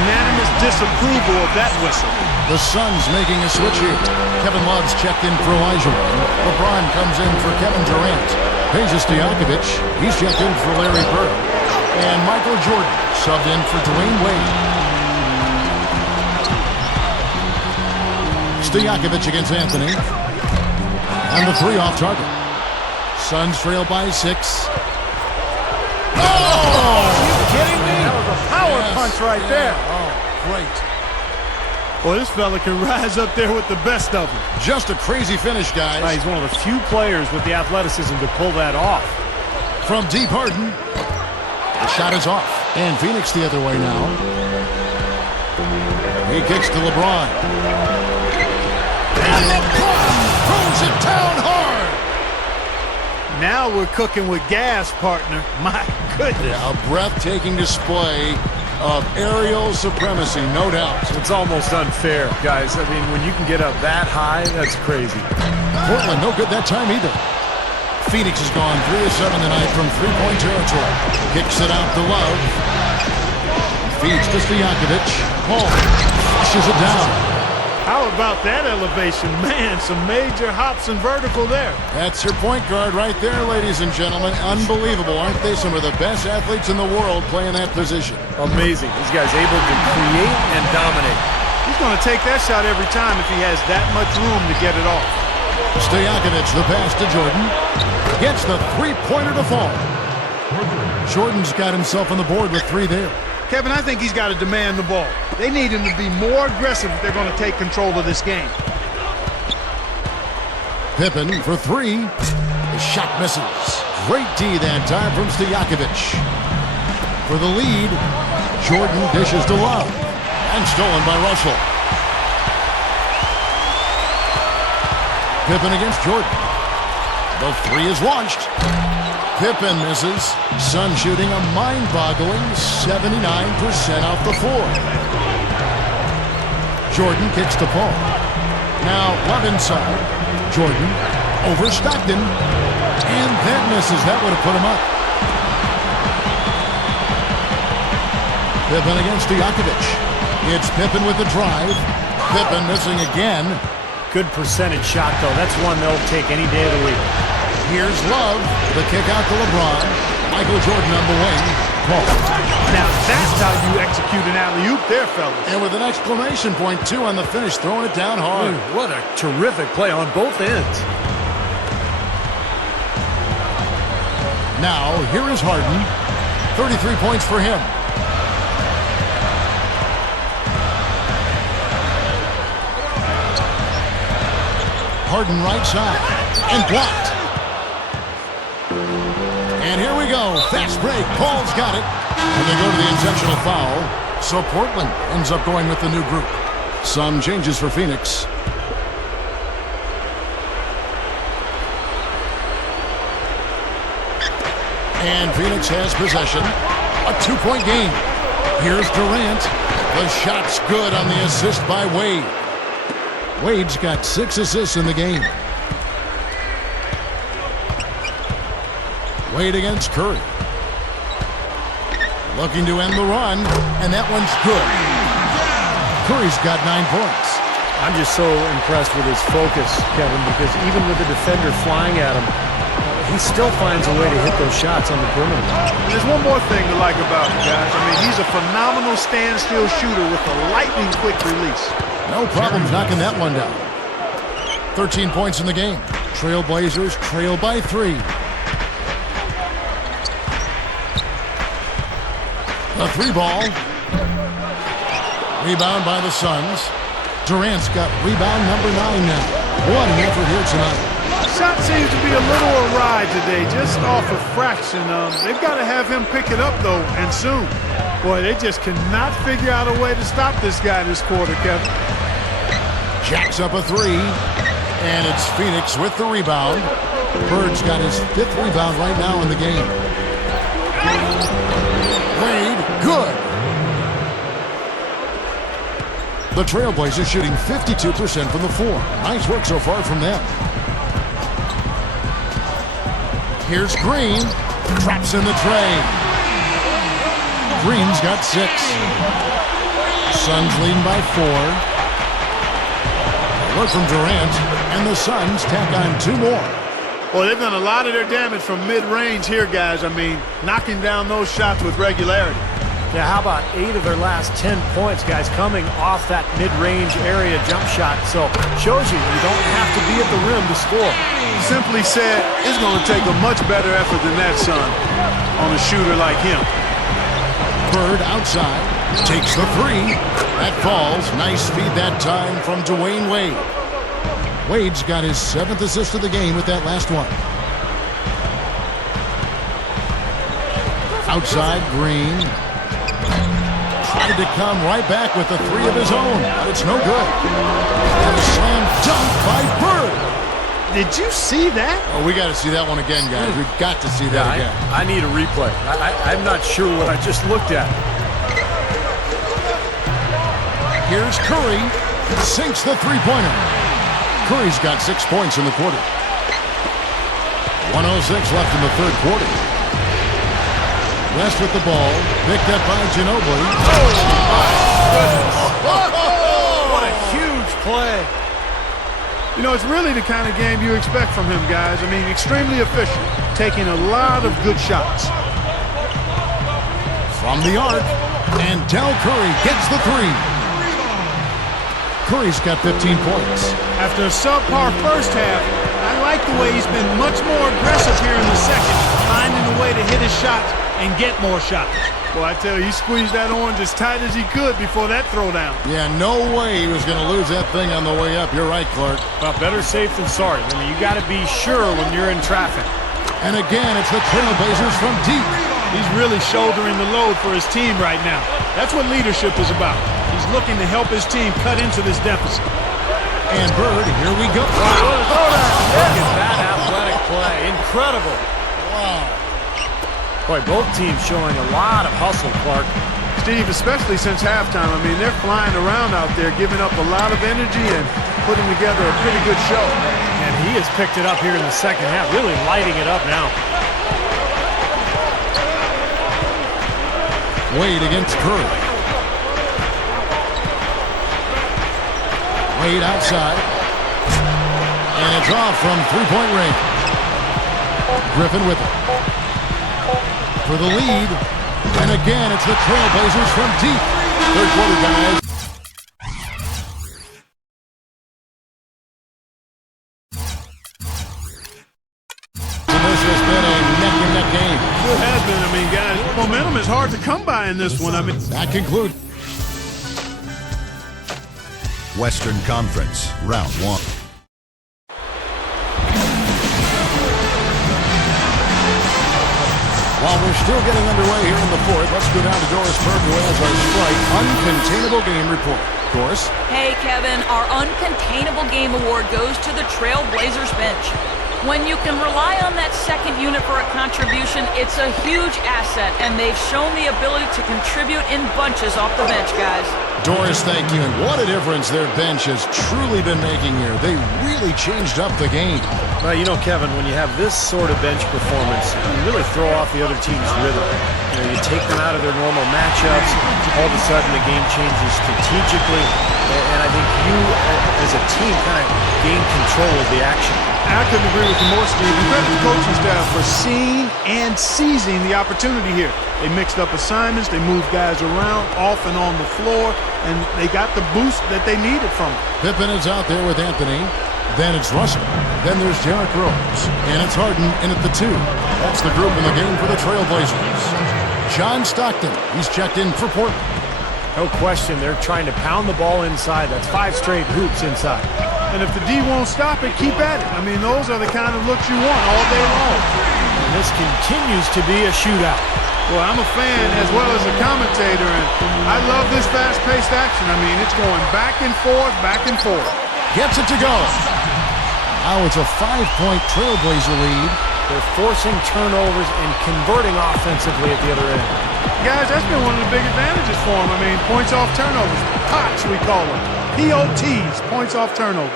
Unanimous disapproval of that whistle. The Suns making a switch here. Kevin Love's checked in for Olajuwon. LeBron comes in for Kevin Durant. Peja Stojakovic, he's checked in for Larry Bird. And Michael Jordan subbed in for Dwayne Wade. Stojakovic against Anthony. And the 3 off target. Suns trail by 6. Oh! Are you kidding me? That was a power punch right there. Oh, great. Well, this fella can rise up there with the best of them. Just a crazy finish, guys. He's one of the few players with the athleticism to pull that off. From deep, Harden. The shot is off. And Phoenix the other way now. He kicks to LeBron. And LeBron throws it down hard. Now we're cooking with gas, partner. My goodness. Yeah, a breathtaking display of aerial supremacy, no doubt. It's almost unfair, guys. I mean, when you can get up that high, that's crazy. Portland, no good that time either. Phoenix has gone 3 of 7 tonight from 3-point territory. Kicks it out to Love. Feeds to Stojakovic. Paul flushes it down. How about that elevation? Man, some major hops and vertical there. That's your point guard right there, ladies and gentlemen. Unbelievable, aren't they? Some of the best athletes in the world playing that position. Amazing. This guy's able to create and dominate. He's going to take that shot every time if he has that much room to get it off. Stojakovic, the pass to Jordan. Gets the 3-pointer to fall. Jordan's got himself on the board with 3 there. Kevin, I think he's got to demand the ball. They need him to be more aggressive if they're going to take control of this game. Pippen for 3. The shot misses. Great D that time from Stojakovic. For the lead, Jordan dishes to Love. And stolen by Russell. Pippen against Jordan. The 3 is launched. Pippen misses. Sun shooting a mind-boggling 79% off the floor. Jordan kicks to Paul. Now Love inside. Jordan over Stockton. And that misses. That would have put him up. Pippen against Stojakovic. It's Pippen with the drive. Pippen missing again. Good percentage shot, though. That's one they'll take any day of the week. Here's Love. The kick out to LeBron. Michael Jordan on the wing. Paul. Now that's how you execute an alley-oop there, fellas. And with an exclamation point, too, on the finish, throwing it down hard. What a terrific play on both ends. Now, here is Harden. 33 points for him. Harden right side. And blocked. And here we go. Fast break. Paul's got it. And they go to the intentional foul. So Portland ends up going with the new group. Some changes for Phoenix. And Phoenix has possession. A 2-point game. Here's Durant. The shot's good on the assist by Wade. Wade's got 6 assists in the game. Wade against Curry. Looking to end the run, and that one's good. Curry's got 9 points. I'm just so impressed with his focus, Kevin, because even with the defender flying at him, he still finds a way to hit those shots on the perimeter. And there's one more thing to like about him, guys. I mean, he's a phenomenal standstill shooter with a lightning-quick release. No problems knocking that one down. 13 points in the game. Trailblazers trail by 3. The 3 ball. Rebound by the Suns. Durant's got rebound number 9 now. One effort here tonight. Shot seems to be a little awry today, just off a fraction. They've got to have him pick it up, though, and soon. Boy, they just cannot figure out a way to stop this guy this quarter, Kevin. Jacks up a 3. And it's Phoenix with the rebound. Bird's got his 5th rebound right now in the game. Wade, good. The Trailblazers shooting 52% from the floor. Nice work so far from them. Here's Green. Traps in the tray. Green's got 6. Suns leading by 4. Work from Durant, and the Suns tack on 2 more. Well, they've done a lot of their damage from mid-range here, guys. I mean, knocking down those shots with regularity. Yeah, how about 8 of their last 10 points, guys, coming off that mid-range area jump shot. So, shows you don't have to be at the rim to score. Simply said, it's going to take a much better effort than that, son, on a shooter like him. Bird outside, takes the 3. That falls. Nice feed that time from Dwayne Wade. Wade's got his 7th assist of the game with that last one. Outside, Green. Tried to come right back with the 3 of his own, but it's no good. And a slam dunk by Bird. Did you see that? Oh, we got to see that one again, guys. We've got to see that again. I need a replay. I'm not sure what I just looked at. Here's Curry. Sinks the 3-pointer. Curry's got 6 points in the quarter. 1:06 left in the 3rd quarter. West with the ball. Picked up by Ginobili. What a huge play. You know, it's really the kind of game you expect from him, guys. I mean, extremely efficient, taking a lot of good shots. From the arc, and Del Curry gets the 3. Curry's got 15 points. After a subpar first half, I like the way he's been much more aggressive here in the second, finding a way to hit his shots and get more shots. Well, I tell you, he squeezed that orange as tight as he could before that throwdown. Yeah, no way he was going to lose that thing on the way up. You're right, Clark. Well, better safe than sorry. I mean, you got to be sure when you're in traffic. And again, it's the Trailblazers from deep. He's really shouldering the load for his team right now. That's what leadership is about. He's looking to help his team cut into this deficit. And Bird, here we go. Look at that athletic play. Incredible. Wow. Boy, both teams showing a lot of hustle, Clark. Steve, especially since halftime, I mean, they're flying around out there, giving up a lot of energy and putting together a pretty good show. And he has picked it up here in the second half, really lighting it up now. Wade against Curry. Wade outside. And a draw from 3-point range. Griffin with it. For the lead. And again, it's the Trailblazers from deep. 3rd quarter, guys. And this has been a neck-and-neck game. momentum is hard to come by in this one. I mean, That concludes. Western Conference, round one. While we're still getting underway here in the fourth, let's go down to Doris Berg, who has our strike uncontainable game report. Doris? Hey, Kevin, our uncontainable game award goes to the Trailblazers bench. When you can rely on that second unit for a contribution, it's a huge asset, and they've shown the ability to contribute in bunches off the bench, guys. Doris, thank you. And what a difference their bench has truly been making here. They really changed up the game. Well, you know, Kevin, when you have this sort of bench performance, you really throw off the other team's rhythm. You take them out of their normal matchups, all of a sudden the game changes strategically, and I think you, as a team, kind of gain control of the action. I couldn't agree with you more, Steve. And credit the coaching staff for seeing and seizing the opportunity here. They mixed up assignments, they moved guys around, off and on the floor, and they got the boost that they needed from it. Pippen is out there with Anthony. Then it's Russell. Then there's Derrick Rose. And it's Harden in at the 2. That's the group in the game for the Trailblazers. John Stockton, he's checked in for Portland. No question, they're trying to pound the ball inside. That's 5 straight hoops inside. And if the D won't stop it, keep at it. I mean, those are the kind of looks you want all day long. And this continues to be a shootout. Well, I'm a fan as well as a commentator, and I love this fast-paced action. I mean, it's going back and forth, back and forth. Gets it to go. Now it's a 5-point Trailblazer lead. They're forcing turnovers and converting offensively at the other end. Guys, that's been one of the big advantages for them. I mean, points off turnovers. POTS, we call them. POTs, points off turnover.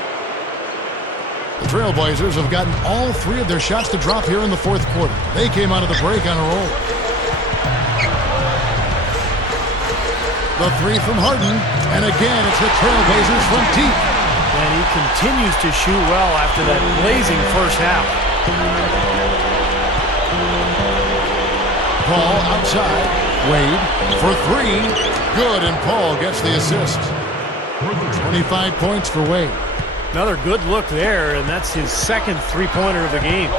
The Trailblazers have gotten all 3 of their shots to drop here in the fourth quarter. They came out of the break on a roll. The 3 from Harden, and again it's the Trailblazers from deep. And he continues to shoot well after that blazing first half. Paul outside. Wade for 3. Good, and Paul gets the assist. 25 points for Wade. Another good look there, and that's his second three-pointer of the game.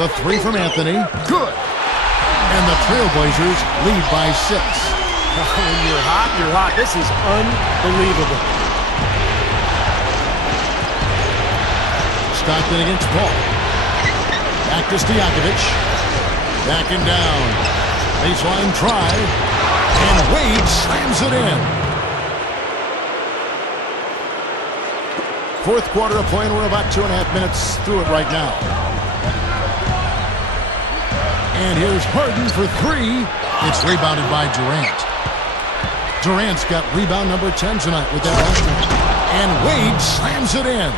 The 3 from Anthony. Good. And the Trailblazers lead by 6. When you're hot, you're hot. This is unbelievable. Stockton against Paul. Back to Stojakovic. Backing down. Baseline try. And Wade slams it in. Fourth quarter of play, and we're about 2.5 minutes through it right now. And here's Harden for 3. It's rebounded by Durant. Durant's got rebound number 10 tonight with that last one. And Wade slams it in.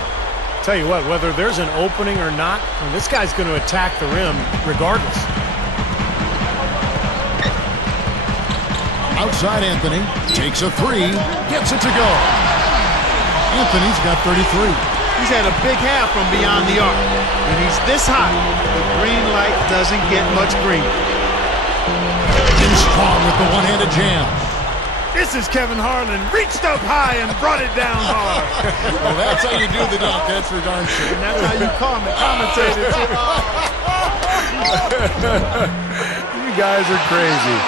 Tell you what, whether there's an opening or not, this guy's going to attack the rim regardless. Outside Anthony takes a 3, gets it to go. Anthony's got 33. He's had a big half from beyond the arc. When he's this hot, the green light doesn't get much green. In strong with the one-handed jam. This is Kevin Harlan, reached up high and brought it down hard. Well, that's how you do the dunk, that's for darn sure. And that's how you commentate it, too. You guys are crazy.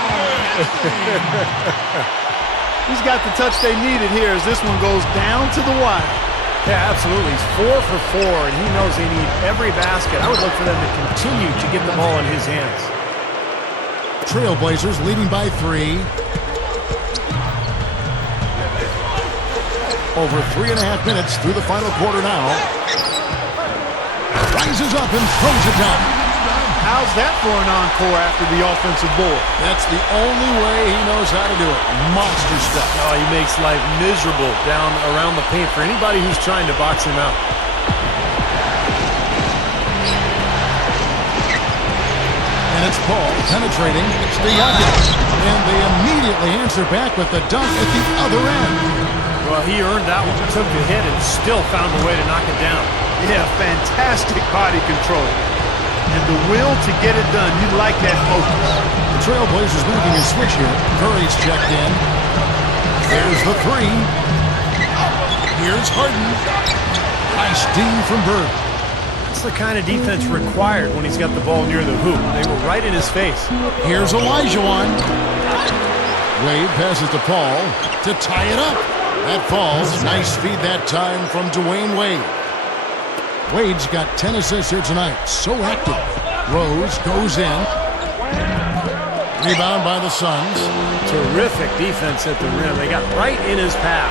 He's got the touch they needed here as this one goes down to the wire. Yeah, absolutely. He's 4 for 4, and he knows they need every basket. I would look for them to continue to get the ball in his hands. Trailblazers leading by 3. Over 3.5 minutes through the final quarter now. Rises up and throws it down. How's that for an encore after the offensive board? That's the only way he knows how to do it. Monster stuff. Oh, he makes life miserable down around the paint for anybody who's trying to box him out. And it's Paul penetrating Stojakovic. And they immediately answer back with the dunk at the other end. Well, he earned that one. Took the hit and still found a way to knock it down. Yeah, fantastic body control. And the will to get it done. You like that focus. The Trailblazers making a switch here. Curry's checked in. There's the 3. Here's Harden. Nice D from Bird. That's the kind of defense required when he's got the ball near the hoop. They were right in his face. Here's Olajuwon. Wade passes to Paul to tie it up. That falls. Nice feed that time from Dwayne Wade. Wade's got 10 assists here tonight. So active. Rose goes in. Rebound by the Suns. Terrific defense at the rim. They got right in his path.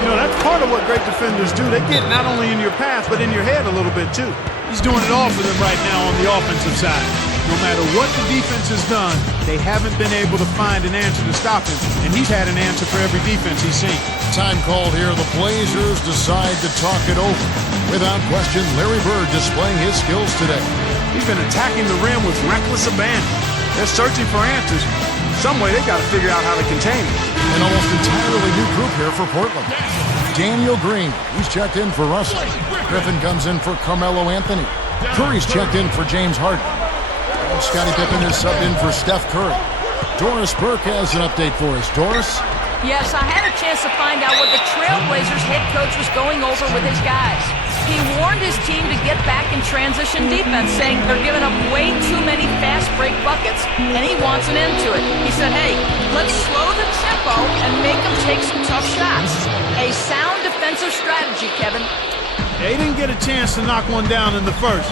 You know, that's part of what great defenders do. They get not only in your path, but in your head a little bit, too. He's doing it all for them right now on the offensive side. No matter what the defense has done, they haven't been able to find an answer to stop him, and he's had an answer for every defense he's seen. Time called here. The Blazers decide to talk it over. Without question, Larry Bird displaying his skills today. He's been attacking the rim with reckless abandon. They're searching for answers. Some way they got to figure out how to contain him. An almost entirely new group here for Portland. Daniel Green, he's checked in for Russell. Griffin comes in for Carmelo Anthony. Curry's checked in for James Harden. Scottie Pippen is subbed in for Steph Curry. Doris Burke has an update for us. Doris? Yes, I had a chance to find out what the Trailblazers head coach was going over with his guys. He warned his team to get back in transition defense, saying they're giving up way too many fast break buckets, and he wants an end to it. He said, hey, let's slow the tempo and make them take some tough shots. A sound defensive strategy, Kevin. They didn't get a chance to knock one down in the first,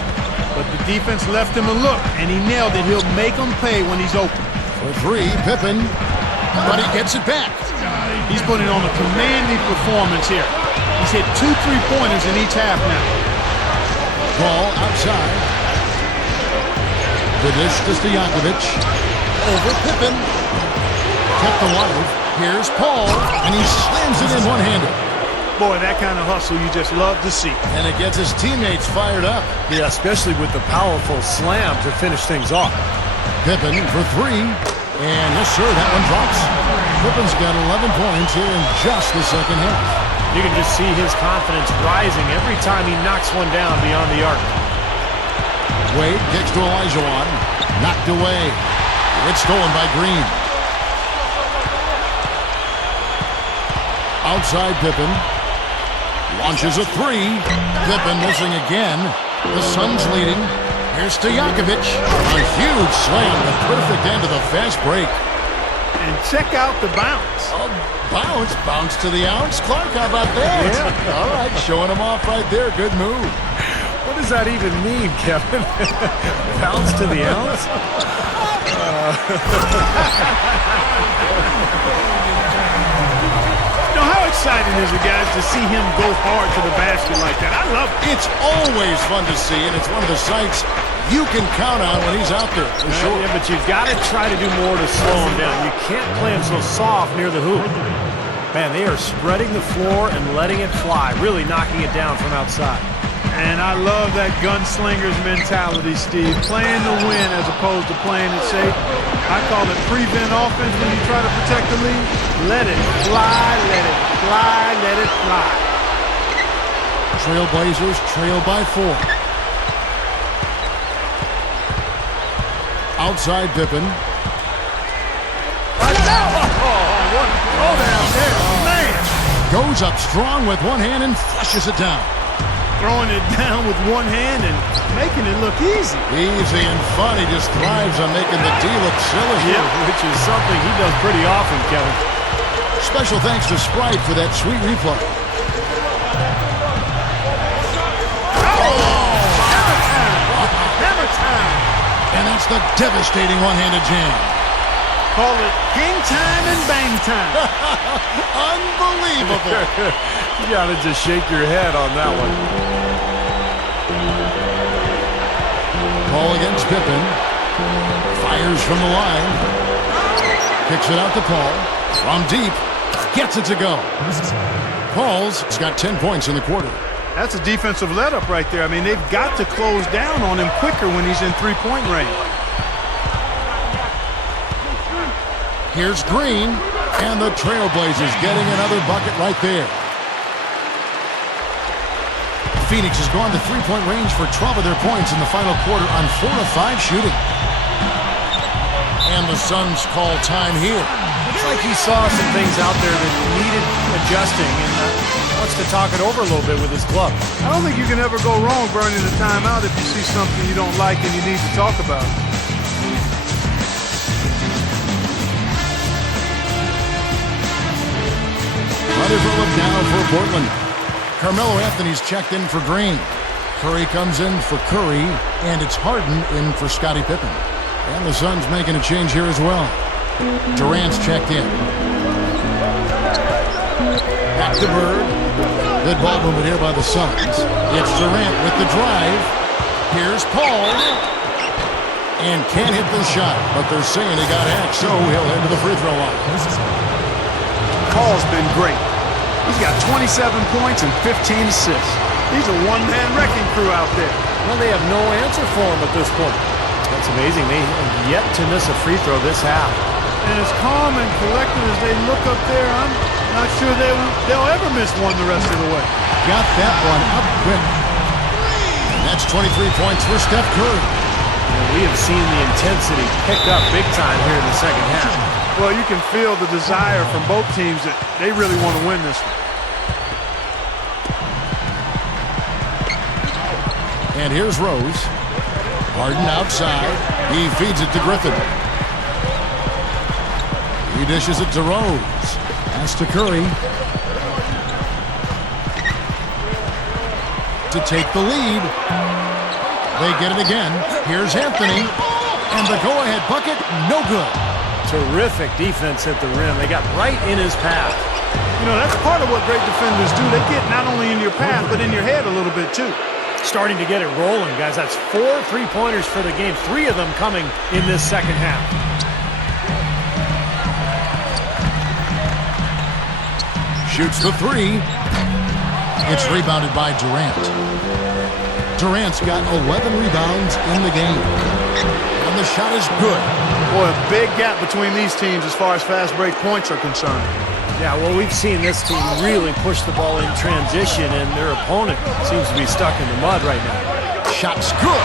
but the defense left him a look, and he nailed it. He'll make them pay when he's open. For three, Pippen, but he gets it back. He's putting on a commanding performance here. He's hit 2 3-pointers in each half now. Ball outside. The dish to Stojakovic. Over Pippen. Kept alive. Here's Paul, and he slams it in one-handed. Boy, that kind of hustle you just love to see. And it gets his teammates fired up. Yeah, especially with the powerful slam to finish things off. Pippen for three. And yes, sir, that one drops. Pippen's got 11 points here in just the second half. You can just see his confidence rising every time he knocks one down beyond the arc. Wade kicks to Olajuwon. Knocked away. It's stolen by Green. Outside Pippen. Launches a three. Pippen missing again. The Suns leading. Here's Stojakovic. A huge slam. The perfect end of the fast break. And check out the bounce. Bounce? Bounce to the ounce? Clark, how about that? Yeah. All right, showing him off right there. Good move. What does that even mean, Kevin? Bounce to the ounce? How exciting is it, guys, to see him go hard to the basket like that? I love it. It's always fun to see, and it's one of the sights you can count on when he's out there, for sure. Yeah, but you've got to try to do more to slow him down. You can't play him so soft near the hoop. Man, they are spreading the floor and letting it fly, really knocking it down from outside. And I love that gunslinger's mentality, Steve. Playing to win as opposed to playing it safe. I call it prevent offense when you try to protect the lead. Let it fly, let it fly, let it fly. Trailblazers trail by 4. Outside Pippen. Right now. Oh, what a throw down there. Man. Goes up strong with one hand and flushes it down. Throwing it down with one hand and making it look easy. Easy and fun. He just thrives on making the D look silly. Yep, which is something he does pretty often, Kevin. Special thanks to Sprite for that sweet replay. Hammer time. And that's the devastating one-handed jam. Call it hang time and bang time. Unbelievable. You gotta just shake your head on that one. Ball against Pippen. Fires from the line. Kicks it out to Paul. From deep. Gets it to go. Paul's got 10 points in the quarter. That's a defensive let-up right there. I mean, they've got to close down on him quicker when he's in three-point range. Here's Green, and the Trailblazers getting another bucket right there. Phoenix has gone to three-point range for 12 of their points in the final quarter on 4 of 5 shooting. And the Suns call time here. Looks like he saw some things out there that needed adjusting, and Wants to talk it over a little bit with his glove. I don't think you can ever go wrong burning the timeout if you see something you don't like and you need to talk about it. Ready for a look now for Portland. Carmelo Anthony's checked in for Green. Curry comes in for Curry, and it's Harden in for Scottie Pippen. And the Suns making a change here as well. Durant's checked in. Back to Bird. Good ball movement here by the Suns. It's Durant with the drive. Here's Paul. And can't hit the shot, but they're saying he got hacked, so he'll head to the free throw line. Paul's been great. He's got 27 points and 15 assists. He's a one-man wrecking crew out there. Well, they have no answer for him at this point. That's amazing. They have yet to miss a free throw this half. And as calm and collected as they look up there, I'm not sure they'll ever miss one the rest of the way. Got that one up quick. And that's 23 points for Steph Curry. And we have seen the intensity pick up big time here in the second half. Well, you can feel the desire from both teams that they really want to win this one. And here's Rose. Harden outside. He feeds it to Griffin. He dishes it to Rose. Pass to Curry. To take the lead. They get it again. Here's Anthony. And the go-ahead bucket, no good. Terrific defense at the rim. They got right in his path. You know, that's part of what great defenders do. They get not only in your path, but in your head a little bit, too. Starting to get it rolling, guys. That's 4 3-pointers for the game. 3 of them coming in this second half. Shoots the 3. It's rebounded by Durant. Durant's got 11 rebounds in the game. And the shot is good. Boy, a big gap between these teams as far as fast break points are concerned. Yeah, well, we've seen this team really push the ball in transition, and their opponent seems to be stuck in the mud right now. Shot's good.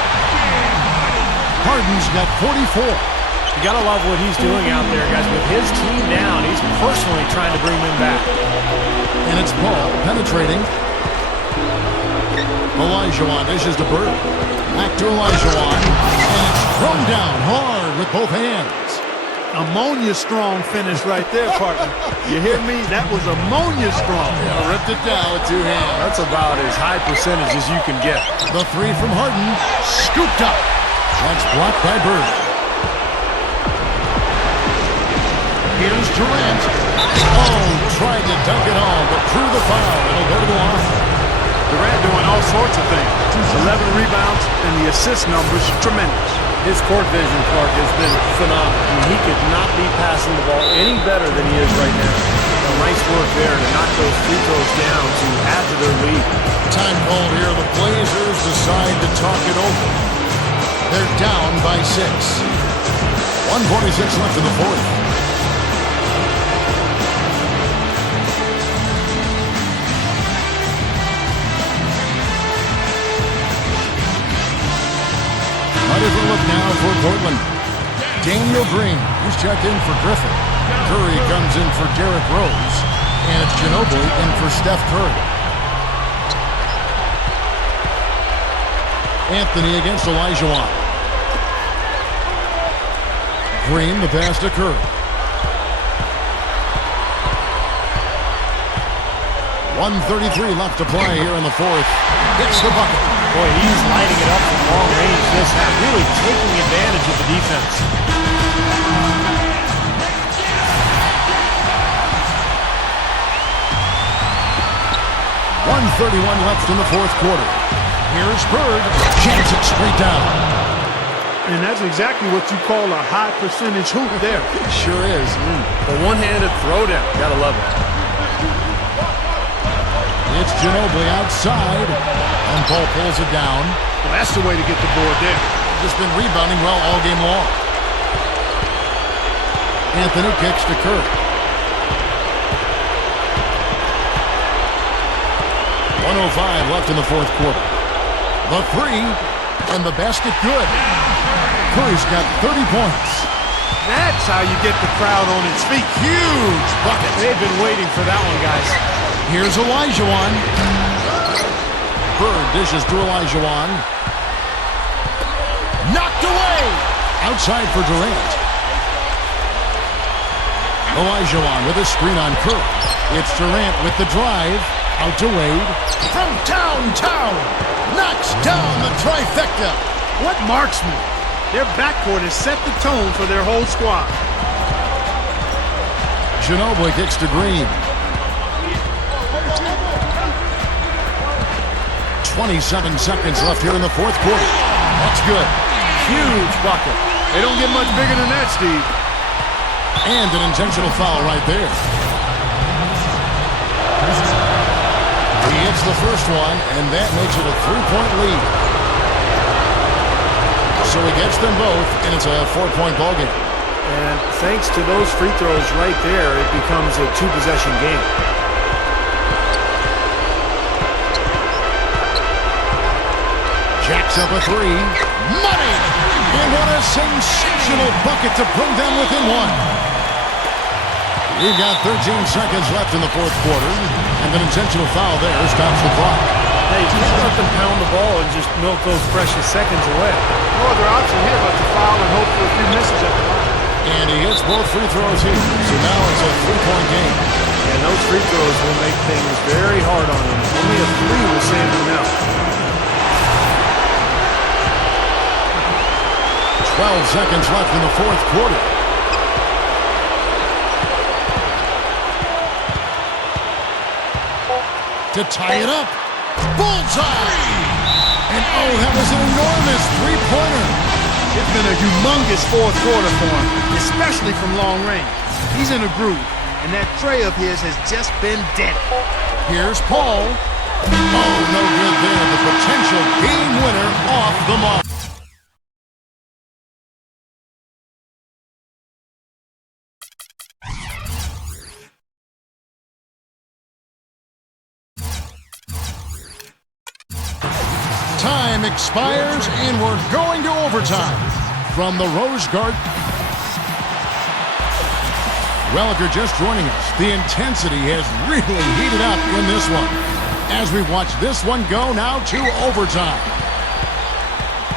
Harden's got 44. You got to love what he's doing out there, guys. With his team down, he's personally trying to bring them back. And it's Paul penetrating. Olajuwon dishes to Bird. Back to Olajuwon. And it's thrown down hard with both hands. Ammonia strong finish right there, partner. You hear me? That was ammonia strong. Yeah, ripped it down with 2 hands. That's about as high percentage as you can get. The 3 from Harden. Scooped up. That's blocked by Bird. Here's Durant. Oh, tried to dunk it home, but threw the foul. It'll go to the line. Durant doing all sorts of things. 11 rebounds, and the assist numbers tremendous. His court vision, Clark, has been phenomenal. I mean, he could not be passing the ball any better than he is right now. Nice work there to knock those free throws down to add to their lead. Time called here. The Blazers decide to talk it over. They're down by 6. 1:46 left in the fourth. Ready for a look now for Portland. Daniel Green, who's checked in for Griffin. Curry comes in for Derrick Rose. And it's Ginobili in for Steph Curry. Anthony against Olajuwon. Green, the pass to Curry. 1:33 left to play here in the fourth. Hits the bucket. Boy, he's lighting it up from long range this half, really taking advantage of the defense. 1:31 left in the fourth quarter. Here's Bird. Jams it straight down. And that's exactly what you call a high percentage hoop there. Sure is. A one-handed throwdown. Gotta love it. It's Ginobili outside. And Paul pulls it down. Well, that's the way to get the board there. Just been rebounding well all game long. Anthony kicks to Curry. 1:05 left in the fourth quarter. The 3, and the basket good. Curry's got 30 points. That's how you get the crowd on its feet. Huge bucket. They've been waiting for that one, guys. Here's Olajuwon. Bird dishes to Olajuwon. Knocked away. Outside for Durant. Olajuwon with a screen on Curry. It's Durant with the drive. Out to Wade. From downtown. Knocks down the trifecta. What marksman! Their backcourt has set the tone for their whole squad. Ginobili kicks to Green. 27 seconds left here in the fourth quarter. That's good. Huge bucket. They don't get much bigger than that, Steve. And an intentional foul right there. He hits the first one, and that makes it a 3-point lead. So he gets them both, and it's a 4-point ballgame. And thanks to those free throws right there, it becomes a 2-possession game. Jacks up a three. Money! And what a sensational bucket to bring them within one. We've got 13 seconds left in the fourth quarter, and an intentional foul there stops the clock. Hey, you can't let them pound the ball and just milk those precious seconds away. No other option here but to foul and hope for a few misses at the line. And he hits both free throws here, so now it's a 3-point game. And those free throws will make things very hard on them. Only a 3 will save them now. 12 seconds left in the fourth quarter. To tie it up. Bullseye! And oh, that was an enormous three-pointer. It's been a humongous fourth quarter for him, especially from long range. He's in a groove, and that tray of his has just been dead. Here's Paul. Oh, no good there. The potential game winner off the mark. Time expires, and we're going to overtime. From the Rose Garden. Well, if you're just joining us, the intensity has really heated up in this one. As we watch this one go now to overtime.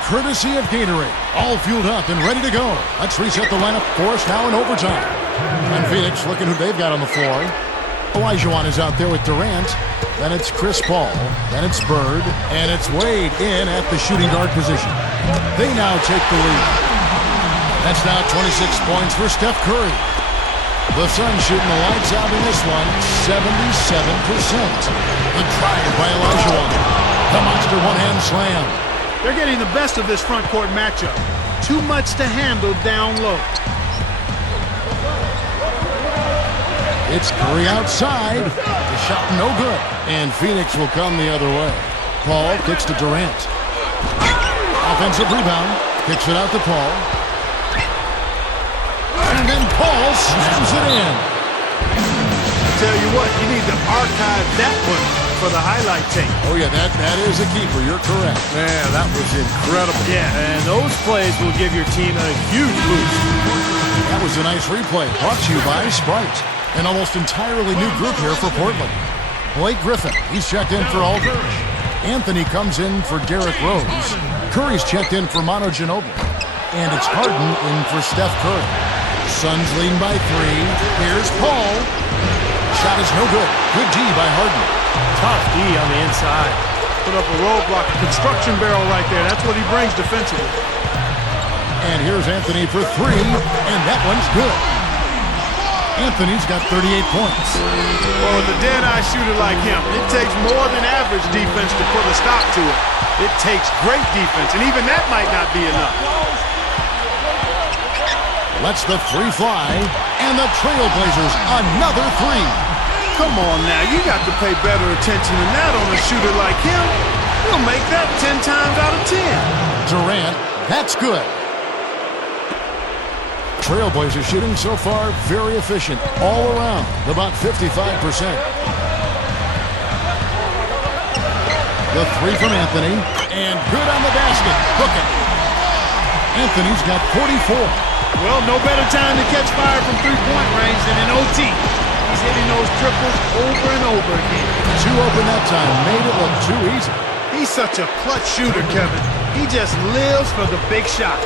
Courtesy of Gatorade, all fueled up and ready to go. Let's reset the lineup for us now in overtime. And Phoenix looking who they've got on the floor. Olajuwon is out there with Durant. Then it's Chris Paul. Then it's Bird. And it's Wade in at the shooting guard position. They now take the lead. That's now 26 points for Steph Curry. The Suns shooting the lights out in this one, 77%. The drive by Olajuwon. The monster one-hand slam. They're getting the best of this front court matchup. Too much to handle down low. It's Curry outside. The shot no good. And Phoenix will come the other way. Paul kicks to Durant. Offensive rebound. Kicks it out to Paul. And then Paul slams it in. I tell you what, you need to archive that one for the highlight tape. Oh, yeah, that is a keeper. You're correct. Man, that was incredible. Yeah. And those plays will give your team a huge boost. That was a nice replay. Brought to you by Sprite. An almost entirely new group here for Portland. Blake Griffin, he's checked in for Aldridge. Anthony comes in for Derrick Rose. Curry's checked in for Manu Ginobili. And it's Harden in for Steph Curry. Suns leading by 3. Here's Paul. Shot is no good. Good D by Harden. Tough D on the inside. Put up a roadblock, a construction barrel right there. That's what he brings defensively. And here's Anthony for 3. And that one's good. Anthony's got 38 points. Well, with a dead-eye shooter like him, it takes more than average defense to put a stop to it. It takes great defense, and even that might not be enough. Lets the three fly, and the Trailblazers another 3. Come on now, you got to pay better attention than that on a shooter like him. He'll make that 10 times out of 10. Durant, that's good. Trailblazers shooting so far very efficient all around, about 55%. The 3 from Anthony, and good on the basket. Hook it. Anthony's got 44. Well, no better time to catch fire from three-point range than in OT. He's hitting those triples over and over again. Too open that time. Made it look too easy. He's such a clutch shooter, Kevin. He just lives for the big shot.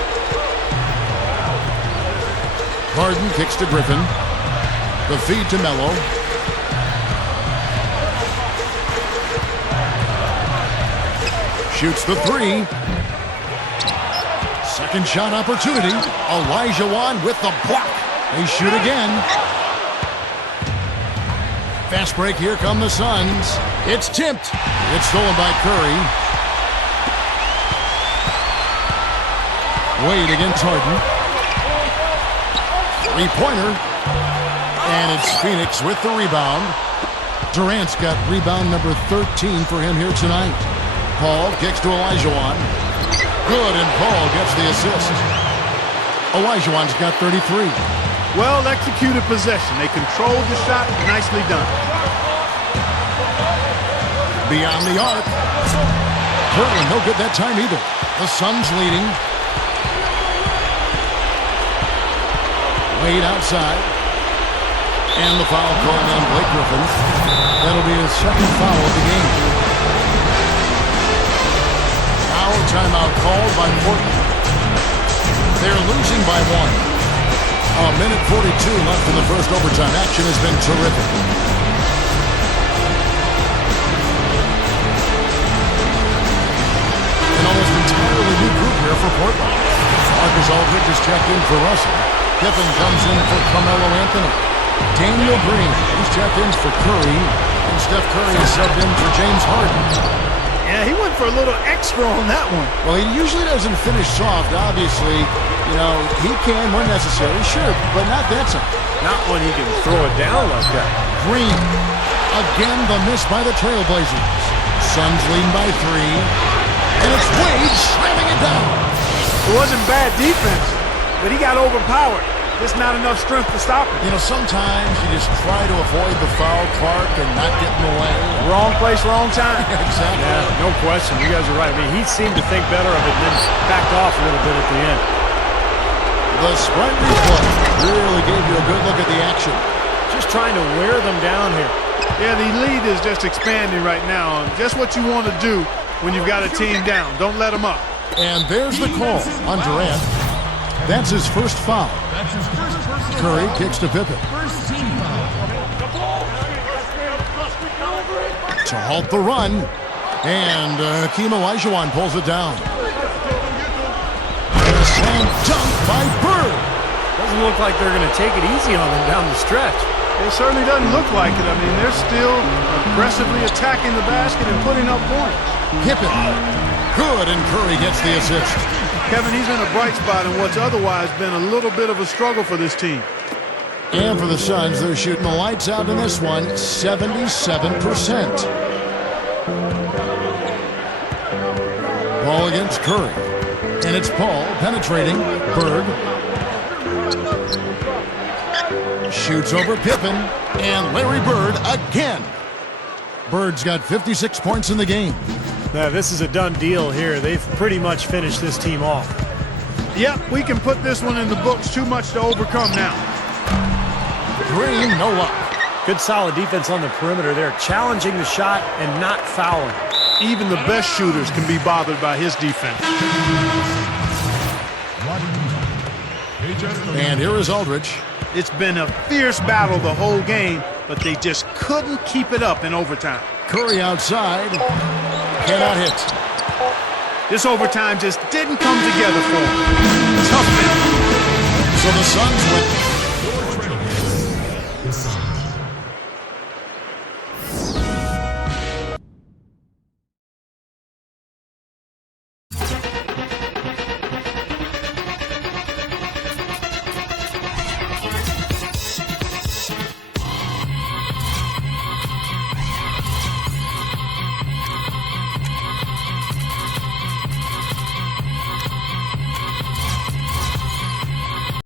Harden kicks to Griffin. The feed to Melo. Shoots the three. Second shot opportunity. Olajuwon with the block. They shoot again. Fast break. Here come the Suns. It's tipped. It's stolen by Curry. Wade against Harden. Three-pointer. And it's Phoenix with the rebound. Durant's got rebound number 13 for him here tonight. Paul kicks to Olajuwon. Good, and Paul gets the assist. Olajuwon's got 33. Well-executed possession. They controlled the shot. Nicely done. Beyond the arc. Portland no good that time either. The Suns leading. Wade outside. And the foul called on Blake Griffin. That'll be his second foul of the game. Now a timeout called by Portland. They're losing by 1. A minute 42 left in the first overtime. Action has been terrific. An almost entirely new group here for Portland. Marcus Aldridge is checked in for Russell. Pippen comes in for Carmelo Anthony. Daniel Green, he's checked in for Curry. And Steph Curry is subbed in for James Harden. Yeah, he went for a little extra on that one. Well, he usually doesn't finish soft, obviously. You know, he can when necessary, sure, but not that time. Not when he can throw it down like that. Green. Again, the miss by the Trailblazers. Suns leading by 3. And it's Wade slamming it down. It wasn't bad defense, but he got overpowered. Just not enough strength to stop him. You know, sometimes you just try to avoid the foul park and not get in the way. Wrong place, wrong time. Exactly. Yeah, no question. You guys are right. I mean, he seemed to think better of it and then backed off a little bit at the end. The sprite replay really gave you a good look at the action. Just trying to wear them down here. Yeah, the lead is just expanding right now. Just what you want to do when you've got a team down. Don't let them up. And there's the call on Durant. That's his first foul. Curry kicks to Pippen. To halt the run. And Hakeem Olajuwon pulls it down. And a slam dunk by Bird. Doesn't look like they're going to take it easy on them down the stretch. It certainly doesn't look like it. I mean, they're still aggressively attacking the basket and putting up points. Pippen. Good, and Curry gets the assist. Kevin, he's in a bright spot in what's otherwise been a little bit of a struggle for this team. And for the Suns, they're shooting the lights out in this one, 77%. Ball against Curry. And it's Paul penetrating. Bird. Shoots over Pippen. And Larry Bird again. Bird's got 56 points in the game. Now, this is a done deal here. They've pretty much finished this team off. Yep, we can put this one in the books. Too much to overcome now. Green, no luck. Good solid defense on the perimeter there, challenging the shot and not fouling. Even the best shooters can be bothered by his defense. And here is Aldridge. It's been a fierce battle the whole game, but they just couldn't keep it up in overtime. Curry outside. Cannot hit. This overtime just didn't come together for him. Tough finish. So the Suns win